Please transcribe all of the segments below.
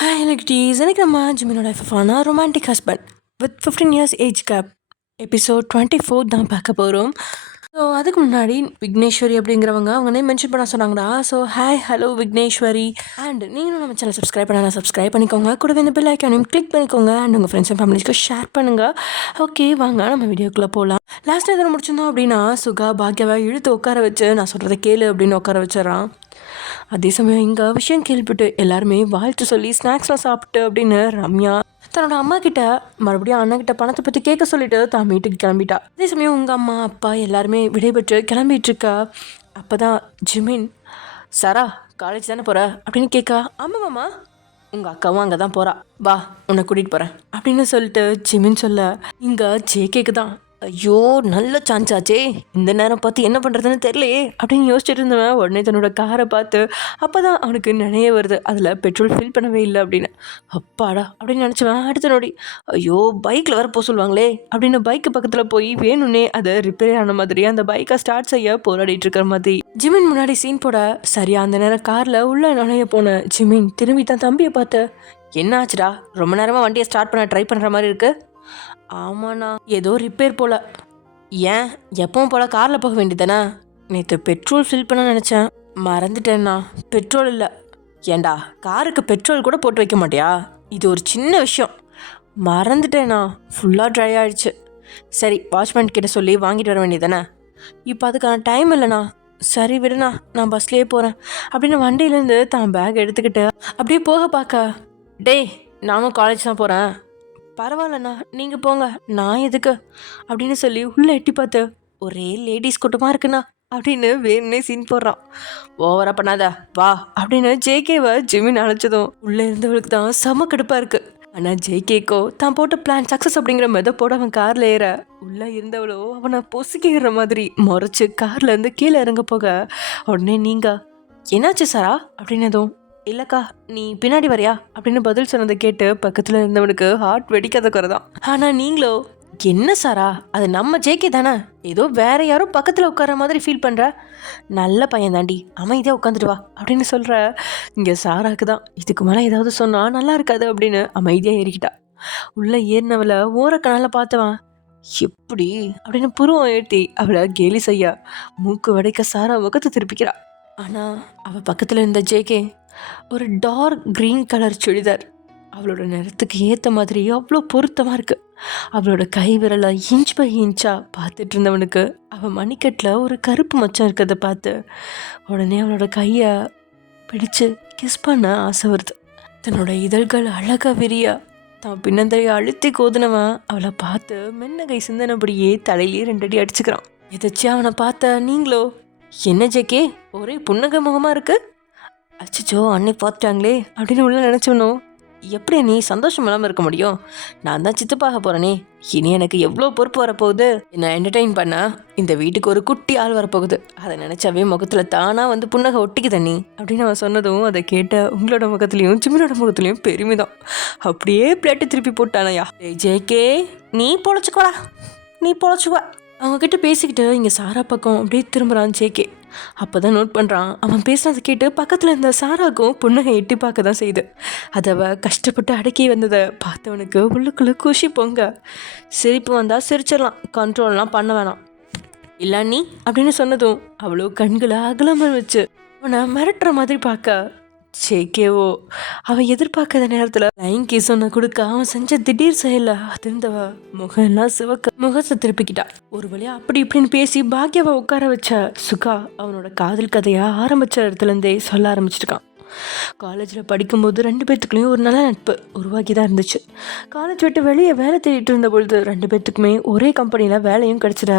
Hi ladies, எனக்கு நம்ம ஜிமினோட எஃப்எஃபான romantic husband with 15 years age gap episode 24 தான் பார்க்க போகிறோம். ஸோ அதுக்கு முன்னாடி விக்னேஸ்வரி அப்படிங்கிறவங்க அவங்க நேம் மென்ஷன் பண்ண சொன்னாங்கடா. So hi hello Vigneshwari, and நீங்களும் நம்ம சேனல் சப்ஸ்கிரைப் பண்ணலாம், சப்ஸ்கிரைப் பண்ணிக்கோங்க. கூடவே இந்த பெல் ஐக்கானையும் கிளிக் பண்ணிக்கோங்க அண்ட் உங்கள் ஃப்ரெண்ட்ஸ் அண்ட் ஃபேமிலிஸ்க்கு ஷேர் பண்ணுங்கள். ஓகே, வாங்க நம்ம வீடியோக்குள்ளே போகலாம். லாஸ்ட் எதில் முடிச்சிருந்தோம் அப்படின்னா சுகா பாக்யாவை இழுத்து உட்கார வச்சு நான் சொல்கிறத கேளு அப்படின்னு உட்கார வச்சிடறான். அதே சமயம் இங்கே விஷயம் கேள்விப்பட்டு எல்லாருமே வாழ்த்து சொல்லி ஸ்நாக்ஸ்லாம் சாப்பிட்டு அப்படின்னு ரம்யா தன்னோட அம்மா கிட்ட மறுபடியும் அண்ணா கிட்ட பணத்தை பற்றி கேட்க சொல்லிட்டு தான் வீட்டுக்கு கிளம்பிட்டா. அதே சமயம் உங்கள் அம்மா அப்பா எல்லாருமே விடைபெற்று கிளம்பிட்டு இருக்கா. அப்போ தான் ஜிமின், சாரா காலேஜ் தானே போகிற அப்படின்னு கேட்க, ஆமாம் மாமா, உங்கள் அக்காவும் அங்கே தான் போகிறா, வா உன்னை கூட்டிகிட்டு போகிறேன் அப்படின்னு சொல்லிட்டு ஜிமின் சொல்ல, இங்கே ஜேகேக்கு தான் ஐயோ நல்ல சான்ஸ் ஆச்சே, இந்த நேரம் பார்த்து என்ன பண்ணுறதுன்னு தெரியலையே அப்படின்னு யோசிச்சுட்டு இருந்தவன் உடனே தன்னோட காரை பார்த்து அப்போ தான் அவனுக்கு நினைய வருது அதில் பெட்ரோல் ஃபில் பண்ணவே இல்லை அப்படின்னு. அப்பாடா அப்படின்னு நினச்சவன் அடுத்த நொடி ஐயோ பைக்கில் வர போக சொல்லுவாங்களே அப்படின்னு பைக்கு பக்கத்தில் போய் வேணும்னே அதை ரிப்பேர் ஆன மாதிரி அந்த பைக்கை ஸ்டார்ட் செய்ய போராடிட்டு இருக்கிற மாதிரி ஜிமின் முன்னாடி சீன் போட, சரியா அந்த நேரம் காரில் உள்ள நுழைய போன ஜிமின் திரும்பி தான் தம்பியை பார்த்து, என்ன ஆச்சுடா, ரொம்ப நேரமாக வண்டியை ஸ்டார்ட் பண்ண ட்ரை பண்ணுற மாதிரி இருக்கு. ஆமாண்ணா, ஏதோ ரிப்பேர் போல. ஏன் எப்பவும் போல காரில் போக வேண்டியதானே? நேற்று பெட்ரோல் ஃபில் பண்ண நினச்சேன், மறந்துட்டேண்ணா, பெட்ரோல் இல்லை. ஏண்டா காருக்கு பெட்ரோல் கூட போட்டு வைக்க மாட்டியா? இது ஒரு சின்ன விஷயம். மறந்துட்டேண்ணா, ஃபுல்லாக ட்ரை ஆகிடுச்சு. சரி வாட்ச்மேன் கிட்ட சொல்லி வாங்கிட்டு வர வேண்டியதானே? இப்போ அதுக்கான டைம் இல்லைண்ணா. சரி விடுண்ணா, நான் பஸ்லேயே போகிறேன் அப்படின்னு வண்டியிலேருந்து தான் பேக் எடுத்துக்கிட்டு அப்படியே போக பார்க்க, டேய் நானும் காலேஜ் தான் போகிறேன், பரவாயில்லண்ணா நீங்கள் போங்க, நான் எதுக்கு அப்படின்னு சொல்லி உள்ளே எட்டி பார்த்து, ஒரே லேடிஸ் கூட்டமாக இருக்குண்ணா அப்படின்னு வேணுன்னே சீன் போடுறான். ஓவரா பண்ணாத வா அப்படின்னு ஜேகேவை ஜிமின் அழைச்சதும் உள்ளே இருந்தவளுக்கு தான் செம கடுப்பாக இருக்குது. ஆனால் ஜேகேக்கோ தான் போட்ட பிளான் சக்ஸஸ் அப்படிங்கிற மெதப்போட அவன் காரில் ஏற, உள்ளே இருந்தவளோ அவனை பொசுக்கிற மாதிரி முறைச்சு காரில் இருந்து கீழே இறங்க போக, உடனே நீங்கள் என்னாச்சு சாரா அப்படின்னதும், இல்லைக்கா நீ பின்னாடி வரையா அப்படின்னு பதில் சொன்னதை கேட்டு பக்கத்தில் இருந்தவனுக்கு ஹார்ட் வெடிக்காத குறைதான். ஆனால் நீங்களோ, என்ன சாரா அது நம்ம ஜேகே தானே, ஏதோ வேற யாரும் பக்கத்தில் உட்கார மாதிரி ஃபீல் பண்ணுற, நல்ல பையன் தாண்டி, அமைதியாக உட்காந்துட்டு வா அப்படின்னு சொல்கிற. இங்கே சாராக்கு தான் இதுக்கு மேலே ஏதாவது சொன்னால் நல்லா இருக்காது அப்படின்னு அமைதியாக ஏறிக்கிட்டா. உள்ளே ஏறினவளை ஓரக்கனால பார்த்தவன், எப்படி அப்படின்னு புருவம் ஏற்றி அவளை கேலி செய்ய மூக்கு வடைக்க சாரா முகத்தை திருப்பிக்கிறா. ஆனால் அவள் பக்கத்தில் இருந்த ஜேகே ஒரு டார்க் க்ரீன் கலர் சுடிதார், அவளோட நிறத்துக்கு ஏற்ற மாதிரி அவ்வளோ பொருத்தமாக இருக்குது. அவளோட கை விரலை இன்ச் பை இன்ச்சாக பார்த்துட்டு இருந்தவனுக்கு அவள் மணிக்கட்டில் ஒரு கருப்பு மச்சம் இருக்கிறத பார்த்து உடனே அவளோட கையை பிடிச்சு கிஸ் பண்ண ஆசை வருது. தன்னோட இதழ்கள் அழகாக விரியா தான் பின்னந்தரையை அழுத்தி கோதினவன் அவளை பார்த்து மென்னகை சிந்தனபடியே தலையிலே 2 அடி அடிச்சுக்கிறான். எதாச்சும் அவனை பார்த்த நீங்களோ, என்ன ஜேகே ஒரே புன்னகை முகமாக இருக்கு, அச்சோ அன்னை பார்த்துட்டாங்களே அப்படின்னு உள்ள நினச்சோனோ, எப்படி நீ சந்தோஷம் இல்லாமல் இருக்க முடியும்? நான் தான் சித்தப்பாக போகிறேனே, இனி எனக்கு எவ்வளோ பொறுப்பு வரப்போகுது, என்னை என்டர்டெயின் பண்ண இந்த வீட்டுக்கு ஒரு குட்டி ஆள் வரப்போகுது, அதை நினச்சாவே முகத்தில் தானாக வந்து புன்னகை ஒட்டிக்கு தண்ணி அப்படின்னு அவன் சொன்னதும் அதை கேட்ட உங்களோட முகத்துலேயும் ஜிமினோட முகத்துலேயும் பெருமிதம் அப்படியே பிளேட்டு திருப்பி போட்டானையா. ஜேகே நீ பொழைச்சிக்கோடா, நீ பொழைச்சிக்குவா. அவங்கக்கிட்ட பேசிக்கிட்டு இங்கே சாரா பக்கம் அப்படியே திரும்புகிறான் ஜேகே. அப்போ தான் நோட் பண்ணுறான், அவன் பேசுனதை கேட்டு பக்கத்தில் இருந்த சாராக்கும் புன்னகை எட்டி பார்க்க தான் செய்யுது. அதை அவள் கஷ்டப்பட்டு அடக்கி வந்ததை பார்த்தவனுக்கு உள்ளுக்குள்ளே குஷி பொங்க. சிரிப்பு வந்தால் சிரிச்சிடலாம், கண்ட்ரோல்லாம் பண்ண வேணாம் இல்லை நீ அப்படின்னு சொன்னதும் அவ்வளோ கண்களை அகலாமல் வச்சு அவனை மிரட்டுற மாதிரி பார்க்க, ஜேகேவோ அவன் எதிர்பார்க்காத நேரத்தில் லைன் கேஸ் ஒன்று கொடுக்க அவன் செஞ்ச திடீர் செயல அதிர்ந்தவ முகம் எல்லாம் சிவக்க முகத்தை திருப்பிக்கிட்டா. ஒரு வழியா அப்படி இப்படின்னு பேசி பாக்யாவை உட்கார வச்ச சுகா அவனோட காதல் கதையை ஆரம்பிச்ச இடத்துல இருந்தே சொல்ல ஆரம்பிச்சிருக்கான். காலேஜில் படிக்கும்போது 2 பேர்த்துக்குள்ளேயும் ஒரு நல்ல நட்பு உருவாக்கி தான் இருந்துச்சு. காலேஜ் விட்டு வெளியே வேலை தேடிட்டு இருந்த பொழுது 2 பேர்த்துக்குமே ஒரே கம்பெனியில் வேலையும் கிடச்சிட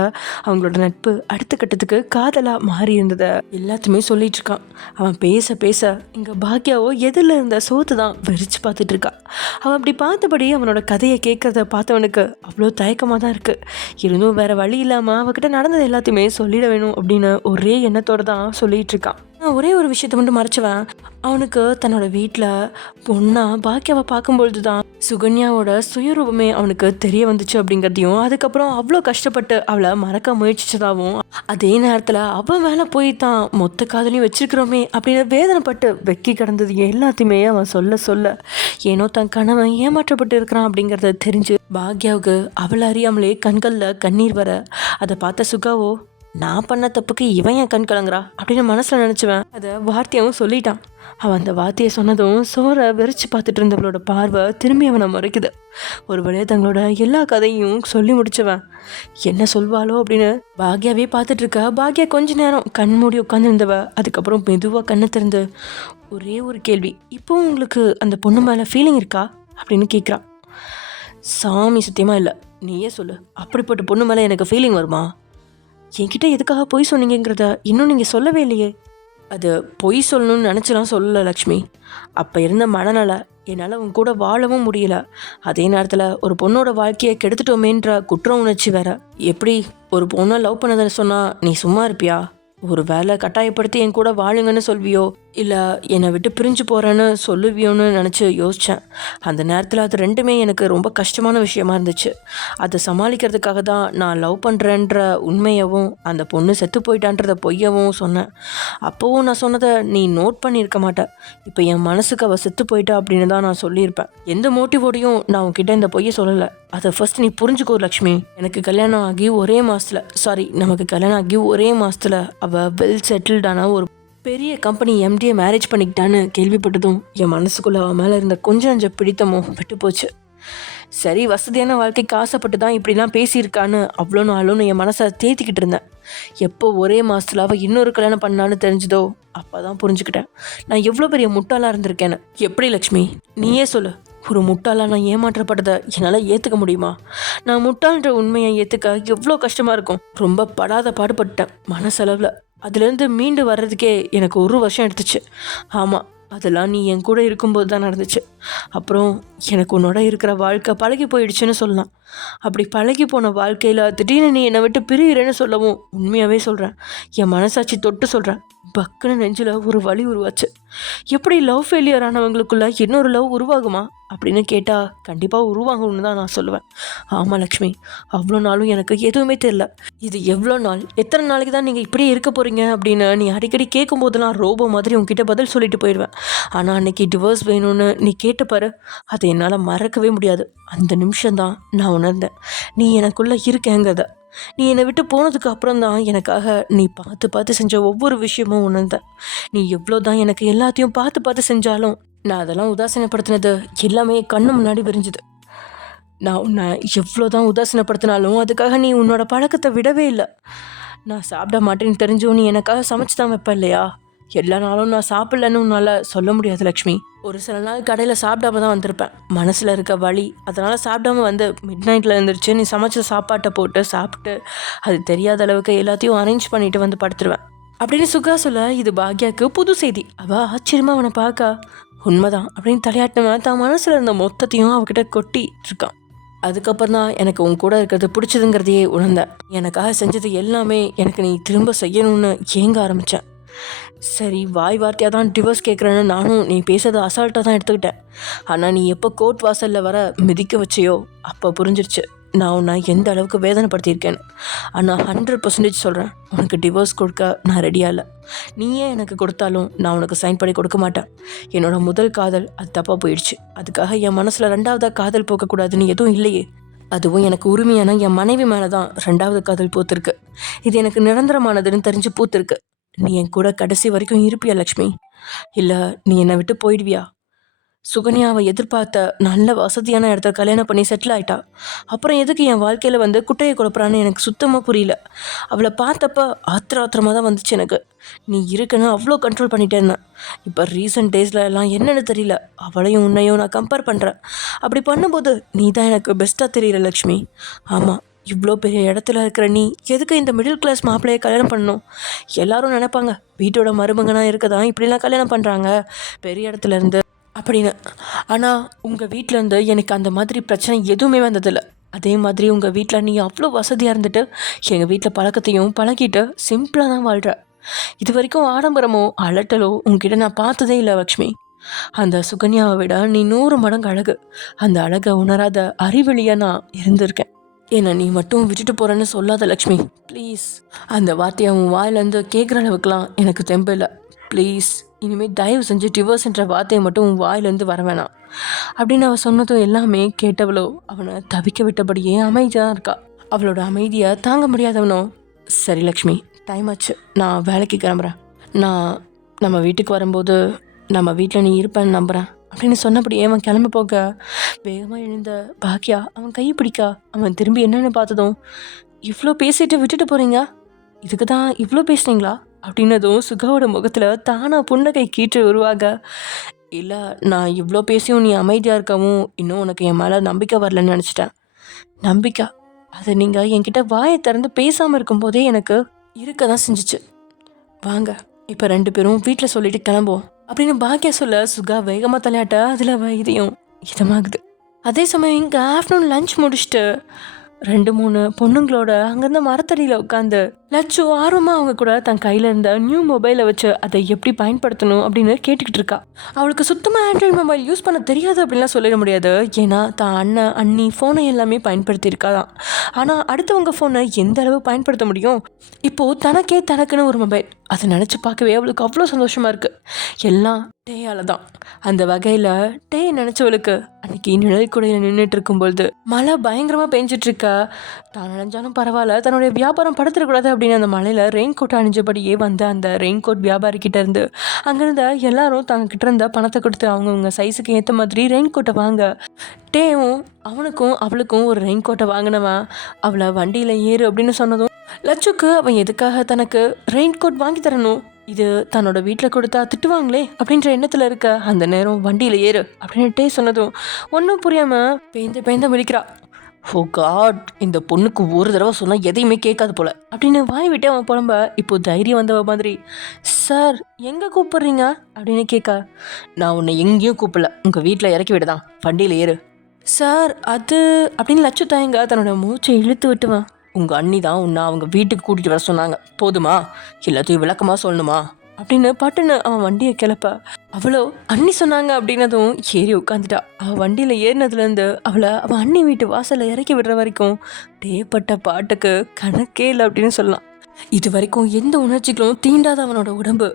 அவங்களோட நட்பு அடுத்த கட்டத்துக்கு காதலாக மாறி இருந்ததை எல்லாத்தையுமே சொல்லிட்டு இருக்கான். அவன் பேச பேச இங்கே பாக்யாவோ எதிரில் இருந்த சோத்து தான் வெறிச்சு பார்த்துட்டு இருக்கா. அவன் அப்படி பார்த்தபடி அவனோட கதையை கேட்கறத பார்த்தவனுக்கு அவ்வளோ தயக்கமாக தான் இருக்குது. இருந்தும் வேற வழி இல்லாமல் அவகிட்ட நடந்தது எல்லாத்தையுமே சொல்லிட வேணும் அப்படின்னு ஒரே எண்ணத்தோடு தான் சொல்லிட்டு இருக்கான். ஒரே ஒரு விஷயத்த மட்டும் மறைச்சவன், அவனுக்கு தன்னோட வீட்டில் பொண்ணா பாக்கியாவை பார்க்கும்பொழுது தான் சுகன்யாவோட சுயரூபமே அவனுக்கு தெரிய வந்துச்சு அப்படிங்கிறதையும், அதுக்கப்புறம் அவ்வளோ கஷ்டப்பட்டு அவளை மறக்க முயற்சிச்சதாகவும், அதே நேரத்தில் அவன் மேலே போய் தான் மொத்த காதலையும் வச்சிருக்கிறோமே அப்படின்னு வேதனைப்பட்டு வெக்கி கிடந்தது எல்லாத்தையுமே அவன் சொல்ல சொல்ல ஏனோ தன் கணவன் ஏமாற்றப்பட்டு இருக்கிறான் அப்படிங்கிறத தெரிஞ்சு பாக்யாவுக்கு அவள் அறியாமலே கண்களில் கண்ணீர் வர அதை பார்த்த சுகாவோ, நான் பண்ண தப்புக்கு இவன் என் கண் கலங்குறா அப்படின்னு மனசில் நினச்சிவேன். அதை வார்த்தையாகவும் சொல்லிட்டான். அவன் அந்த வார்த்தையை சொன்னதும் சோரை வெறிச்சு பார்த்துட்டு இருந்தவளோட பார்வை திரும்பி அவனை மறைக்குது. ஒரு வழியாக தங்களோட எல்லா கதையும் சொல்லி முடிச்சவன் என்ன சொல்வாளோ அப்படின்னு பாக்யாவே பார்த்துட்டு இருக்கா. பாக்யா கொஞ்ச நேரம் கண் மூடி உட்காந்துருந்தவ அதுக்கப்புறம் மெதுவாக கண்ணை திறந்து ஒரே ஒரு கேள்வி, இப்போவும் உங்களுக்கு அந்த பொண்ணு மேலே ஃபீலிங் இருக்கா அப்படின்னு கேட்குறான். சாமி சத்தியமாக இல்லை, நீயே சொல்லு, அப்படிப்பட்ட பொண்ணு மேலே எனக்கு ஃபீலிங் வருமா? என்கிட்ட எதுக்காக பொய் சொன்னீங்கிறத இன்னும் நீங்கள் சொல்லவே இல்லையே. அது பொய் சொல்லணும்னு நினச்சலாம் சொல்லலை லக்ஷ்மி. அப்போ இருந்த மனநல என்னால் அவங்க கூட வாழவும் முடியல. அதே நேரத்தில் ஒரு பொண்ணோட வாழ்க்கையை கெடுத்துட்டோமேன்ற குற்ற உணர்ச்சி வேற. எப்படி ஒரு பொண்ணை லவ் பண்ணதை சொன்னால் நீ சும்மா இருப்பியா? ஒரு வேலை கட்டாயப்படுத்தி என் கூட வாழுங்கன்னு சொல்வியோ, இல்லை என்னை விட்டு பிரிஞ்சு போகிறேன்னு சொல்லுவியோன்னு நினச்சி யோசித்தேன். அந்த நேரத்தில் அது ரெண்டுமே எனக்கு ரொம்ப கஷ்டமான விஷயமா இருந்துச்சு. அதை சமாளிக்கிறதுக்காக தான் நான் லவ் பண்ணுறேன்ற உண்மையவும் அந்த பொண்ணு செத்து போயிட்டான்றத பொய்யவும் சொன்னேன். அப்போவும் நான் சொன்னதை நீ நோட் பண்ணியிருக்க மாட்டேன். இப்போ என் மனசுக்கு அவள் செத்து போயிட்டா அப்படின்னு தான் நான் சொல்லியிருப்பேன். எந்த மோட்டிவோடையும் நான் உன்கிட்ட இந்த பொய்யை சொல்லலை. அதை ஃபர்ஸ்ட் நீ புரிஞ்சுக்கோ லக்ஷ்மி. நமக்கு கல்யாணம் ஆகி ஒரே மாதத்தில் அவள் வெல் செட்டில்டான ஒரு பெரிய கம்பெனி எம்டியை மேரேஜ் பண்ணிக்கிட்டான்னு கேள்விப்பட்டதும் என் மனசுக்குள்ள அவன் மேலே இருந்த கொஞ்சம் பிடித்தமும் விட்டு போச்சு. சரி, வசதியான வாழ்க்கைக்கு ஆசைப்பட்டு தான் இப்படிலாம் பேசியிருக்கான்னு அவ்வளோ நாளும் என் மனசை தேத்திக்கிட்டு இருந்தேன். எப்போ ஒரே மாதத்தில் அவள் இன்னொரு கல்யாணம் பண்ணான்னு தெரிஞ்சதோ அப்போ தான் புரிஞ்சுக்கிட்டேன் நான் எவ்வளோ பெரிய முட்டாளாக இருந்திருக்கேன்னு. எப்படி லக்ஷ்மி, நீயே சொல்லு, ஒரு முட்டாளாக நான் ஏமாற்றப்பட்டதை என்னால் ஏற்றுக்க முடியுமா? நான் முட்டாள்ன்ற உண்மையை ஏற்றுக்க எவ்வளோ கஷ்டமாக இருக்கும். ரொம்ப படாத பாடுபட்டேன் மனசளவில். அதுலேருந்து மீண்டு வர்றதுக்கே எனக்கு 1 வருஷம் எடுத்துச்சு. ஆமாம், அதெல்லாம் நீ என் கூட இருக்கும்போது தான் நடந்துச்சு. அப்புறம் எனக்கு உன்னோட இருக்கிற வாழ்க்கை பழகி போயிடுச்சுன்னு சொல்லலாம். அப்படி பழகி போன வாழ்க்கையில் திடீர்னு நீ என்னை விட்டு பிரிகிறேன்னு சொல்லவும் உண்மையாகவே சொல்கிறேன், என் மனசாட்சி தொட்டு சொல்கிறேன், பக்குன்னு நெஞ்சில் ஒரு வலி உருவாச்சு. எப்படி லவ் ஃபெயிலியர் ஆனவங்களுக்குள்ள இன்னொரு லவ் உருவாகுமா அப்படின்னு கேட்டால் கண்டிப்பாக உருவாகும்னு தான் நான் சொல்லுவேன். ஆமாம் லக்ஷ்மி, அவ்வளோ நாளும் எனக்கு எதுவுமே தெரியல. இது எவ்வளோ நாள், எத்தனை நாளைக்கு தான் நீங்கள் இப்படியே இருக்க போகிறீங்க அப்படின்னு நீ அடிக்கடி கேட்கும் போதெல்லாம் ரோபோ மாதிரி உங்ககிட்ட பதில் சொல்லிட்டு போயிடுவேன். ஆனால் அன்னைக்கு டிவோர்ஸ் வேணும்னு நீ கேட்டப்பாரு, அதை என்னால் மறக்கவே முடியாது. அந்த நிமிஷம்தான் நான் உணர்ந்தேன் நீ எனக்குள்ளே இருக்கேங்கிறத. நீ என்னை விட்டு போனதுக்கு அப்புறம் தான் எனக்காக நீ பார்த்து செஞ்ச ஒவ்வொரு விஷயமும் உணர்ந்தேன். நீ எவ்வளோ தான் எனக்கு எல்லாத்தையும் பார்த்து செஞ்சாலும் நான் அதெல்லாம் உதாசீனப்படுத்தினது எல்லாமே கண்ணு முன்னாடி விரிஞ்சுது. நான் உன்னை எவ்வளோ தான் உதாசீனப்படுத்தினாலும் அதுக்காக நீ உன்னோட பழக்கத்தை விடவே இல்லை. நான் சாப்பிட மாட்டேன்னு தெரிஞ்சும் நீ எனக்காக சமைச்சு தான் வைப்ப இல்லையா? எல்லா நாளும் நான் சாப்பிட்லன்னு உன்னால் சொல்ல முடியாது லக்ஷ்மி. ஒரு சில நாள் கடையில் சாப்பிடாம தான் வந்திருப்பேன். மனசில் இருக்க வலி அதனால் சாப்பிடாம வந்து மிட் நைட்டில் எழுந்திரிச்சு நீ சமைச்ச சாப்பாட்டை போட்டு சாப்பிட்டு அது தெரியாத அளவுக்கு எல்லாத்தையும் அரேஞ்ச் பண்ணிட்டு வந்து படுத்துருவேன் அப்படின்னு சுகா சொல்ல, இது பாக்யாவுக்கு புது செய்தி. அவள் ஆச்சரியமாக அவனை பார்க்க, உண்மைதான் அப்படின்னு தலையாட்டினவன் தான் மனசில் இருந்த மொத்தத்தையும் அவகிட்ட கொட்டி இருக்கான். அதுக்கப்புறம் தான் எனக்கு உன் கூட இருக்கிறது பிடிச்சதுங்கிறதையே உணர்ந்தேன். எனக்காக செஞ்சது எல்லாமே எனக்கு நீ திரும்ப செய்யணும்னு ஏங்க ஆரம்பித்தேன். சரி, வாய் வார்த்தையாக தான் டிவோர்ஸ் கேட்குறேன்னு நானும் நீ பேசுறதை அசால்ட்டாக தான் எடுத்துக்கிட்டேன். ஆனால் நீ எப்போ கோர்ட் வாசலில் வர மிதிக்க வச்சியோ அப்போ புரிஞ்சிருச்சு நான் உன்னை எந்த அளவுக்கு வேதனைப்படுத்தியிருக்கேன்னு. ஆனால் 100% சொல்கிறேன், உனக்கு டிவோர்ஸ் கொடுக்க நான் ரெடியாக இல்லை. நீயே எனக்கு கொடுத்தாலும் நான் உனக்கு சைன் பண்ணி கொடுக்க மாட்டேன். என்னோடய முதல் காதல் அது தப்பாக போயிடுச்சு. அதுக்காக என் மனசில் 2வதாக காதல் போக்கக்கூடாதுன்னு எதுவும் இல்லையே. அதுவும் எனக்கு உரிமையான என் மனைவி மேலே தான் 2வது காதல் பூத்திருக்கு. இது எனக்கு நிரந்தரமானதுன்னு தெரிஞ்சு பூத்திருக்கு. நீ என் கூட கடைசி வரைக்கும் இருப்பியா லக்ஷ்மி? இல்லை நீ என்னை விட்டு போயிடுவியா? சுகன்யாவை எதிர்பார்த்த நல்ல வசதியான இடத்துல கல்யாணம் பண்ணி செட்டில் ஆயிட்டா. அப்புறம் எதுக்கு என் வாழ்க்கையில் வந்து குட்டையை குழப்பறான்னு எனக்கு சுத்தமாக புரியல. அவளை பார்த்தப்ப ஆத்திரமாக தான் வந்துச்சு எனக்கு. நீ இருக்குன்னு அவ்வளோ கண்ட்ரோல் பண்ணிட்டேன்னு. இப்போ ரீசெண்ட் டேஸில் எல்லாம் என்னென்னு தெரியல, அவளையும் உன்னையும் நான் கம்பேர் பண்ணுறேன். அப்படி பண்ணும்போது நீ தான் எனக்கு பெஸ்ட்டாக தெரியல லக்ஷ்மி. ஆமாம், இவ்வளோ பெரிய இடத்துல இருக்கிற நீ எதுக்கு இந்த மிடில் கிளாஸ் மாப்பிள்ளையை கல்யாணம் பண்ணணும்? எல்லாரும் நினைப்பாங்க வீட்டோட மருமகனா இருக்க தான் இப்படிலாம் கல்யாணம் பண்ணுறாங்க பெரிய இடத்துல இருந்து அப்படின்னு. ஆனால் உங்கள் வீட்டிலேருந்து எனக்கு அந்த மாதிரி பிரச்சனை எதுவுமே வந்ததில்லை. அதே மாதிரி உங்கள் வீட்டில் நீ அவ்வளோ வசதியாக இருந்துட்டு எங்கள் வீட்டில் பழக்கத்தையும் பழகிட்டு சிம்பிளாக தான் வாழ்கிற. இது வரைக்கும் ஆடம்பரமோ அலட்டலோ உங்ககிட்ட நான் பார்த்ததே இல்லை லக்ஷ்மி. அந்த சுகன்யாவை விட நீ 100 மடங்கு அழகு. அந்த அழகை உணராத அறிவெளியாக நான் இருந்திருக்கேன். என்னை நீ மட்டும் விட்டுட்டு போகிறேன்னு சொல்லாத லக்ஷ்மி, ப்ளீஸ். அந்த வார்த்தையை உன் வாயிலேருந்து கேட்குற அளவுக்குலாம் எனக்கு தெம்பு இல்லை. ப்ளீஸ் இனிமேல் தயவு செஞ்சு டிவோர்ஸ்ன்ற வார்த்தையை மட்டும் உன் வாயிலேருந்து வர வேணாம் அப்படின்னு அவள் சொன்னதும் எல்லாமே கேட்டவளோ அவனை தவிக்க விட்டபடியே அமைதியாக இருக்கா. அவளோட அமைதியை தாங்க முடியாதவனோ, சரி லக்ஷ்மி, டைம் ஆச்சு, நான் வேலைக்கு கிளம்புறேன். நான் நம்ம வீட்டுக்கு வரும்போது நம்ம வீட்டில் நீ இருப்பேன்னு நம்புகிறேன் அப்படின்னு சொன்னபடியே அவன் கிளம்பி போக வேகமாக எழுந்த பாக்கியா அவன் கையை பிடிக்கா. அவன் திரும்பி என்னென்னு பார்த்ததும், இவ்வளோ பேசிட்டு விட்டுட்டு போகிறீங்க, இதுக்கு தான் இவ்வளோ பேசுனீங்களா அப்படின்னதும் சுகாவோட முகத்தில் தானாக புன்னகை கீற்று உருவாக, இல்லை நான் இவ்வளோ பேசியும் நீ அமைதியாக இருக்கவும் இன்னும் உனக்கு என் மேலே நம்பிக்கை வரலன்னு நினச்சிட்டேன். நம்பிக்கை அது நீங்கள் என்கிட்ட வாயை திறந்து பேசாமல் இருக்கும்போதே எனக்கு இருக்க தான் செஞ்சிச்சு. வாங்க இப்போ 2 பேரும் வீட்டில் சொல்லிட்டு கிளம்புவோம் அப்படின்னு பாக்கியா சொல்ல சுகா வேகமாக தலையாட்ட அதில் இதயம் இதமாகுது. அதே சமயம் இங்கே ஆஃப்டர்நூன் லஞ்ச் முடிச்சுட்டு 2-3 பொண்ணுங்களோட அங்கேருந்து மரத்தடியில் உட்காந்து லட்சு ஆர்வமாக அவங்க கூட தன் கையில் இருந்த நியூ மொபைலை வச்சு அதை எப்படி பயன்படுத்தணும் அப்படின்னு கேட்டுக்கிட்டு இருக்கா. அவளுக்கு சுத்தமாக ஆண்ட்ராய்டு மொபைல் யூஸ் பண்ண தெரியாது அப்படின்லாம் சொல்லிட முடியாது. ஏன்னா தான் அண்ணன் அண்ணி ஃபோனை எல்லாமே பயன்படுத்தியிருக்காதான். ஆனால் அடுத்தவங்க ஃபோனை எந்த அளவு பயன்படுத்த முடியும்? இப்போது தனக்குன்னு ஒரு மொபைல், அதை நினச்சி பார்க்கவே அவளுக்கு அவ்வளோ சந்தோஷமாக இருக்குது. எல்லாம் டேயால் தான். அந்த வகையில் டே நினச்சவளுக்கு அன்னைக்கு நிழற்குடையில் நின்றுட்டு இருக்கும்பொழுது மழை பயங்கரமாக பெஞ்சிட்ருக்கா. தான் நினைஞ்சாலும் பரவாயில்ல, தன்னுடைய வியாபாரம் படுத்துடக்கூடாது அப்படின்னு அந்த மலையில் ரெயின் கோட் அணிஞ்சபடியே வந்து அந்த ரெயின் கோட் வியாபாரிக்கிட்ட இருந்து அங்கேருந்த எல்லாரும் தங்கிட்ட இருந்த பணத்தை கொடுத்து அவங்கவுங்க சைஸுக்கு ஏற்ற மாதிரி ரெயின் கோட்டை வாங்க. டேவும் அவனுக்கும் அவளுக்கும் ஒரு ரெயின் கோட்டை வாங்கினவன் அவளை வண்டியில் ஏறு அப்படின்னு சொன்னதும் லட்சுக்கு அவன் எதுக்காக தனக்கு ரெயின் கோட் வாங்கி தரணும், இது தன்னோட வீட்டில் கொடுத்தா திட்டுவாங்களே அப்படின்ற எண்ணத்தில் இருக்க அந்த நேரம் வண்டியில் ஏறு அப்படின்னு டே சொன்னதும் ஒன்றும் புரியாமல் பேந்த விழிக்கிறா. ஓ காட், இந்த பொண்ணுக்கு ஒரு தடவை சொன்னால் எதையுமே கேட்காது போல அப்படின்னு வாய் விட்டு அவன் புலம்ப இப்போது தைரியம் வந்தவ மாதிரி, சார் எங்கே கூப்பிட்றீங்க அப்படின்னு கேட்க, நான் உன்னை எங்கேயும் கூப்பிடல, உங்கள் வீட்டில் இறக்கி விடுதான், வண்டியில் ஏறு. சார் அது அப்படின்னு லட்சு தாயங்க தன்னோட மூச்சை இழுத்து விட்டுவான். உங்கள் அண்ணி தான் உன்னை அவங்க வீட்டுக்கு கூட்டிகிட்டு வர சொன்னாங்க, போதுமா, எல்லாத்தையும் விளக்கமாக சொல்லணுமா அப்படின்னு பட்டுன்னு அவன் வண்டியை கிளப்ப அவளோ அண்ணி சொன்னாங்க அப்படின்னதும் ஏறி உட்காந்துட்டா. அவள் வண்டியில் ஏறினதுலேருந்து அவன் அண்ணி வீட்டு வாசலில் இறக்கி விடுற வரைக்கும் தேப்பட்ட பாட்டுக்கு கணக்கே இல்லை அப்படின்னு சொல்லலாம். இது வரைக்கும் எந்த உணர்ச்சிகளும் தீண்டாத அவனோட உடம்பு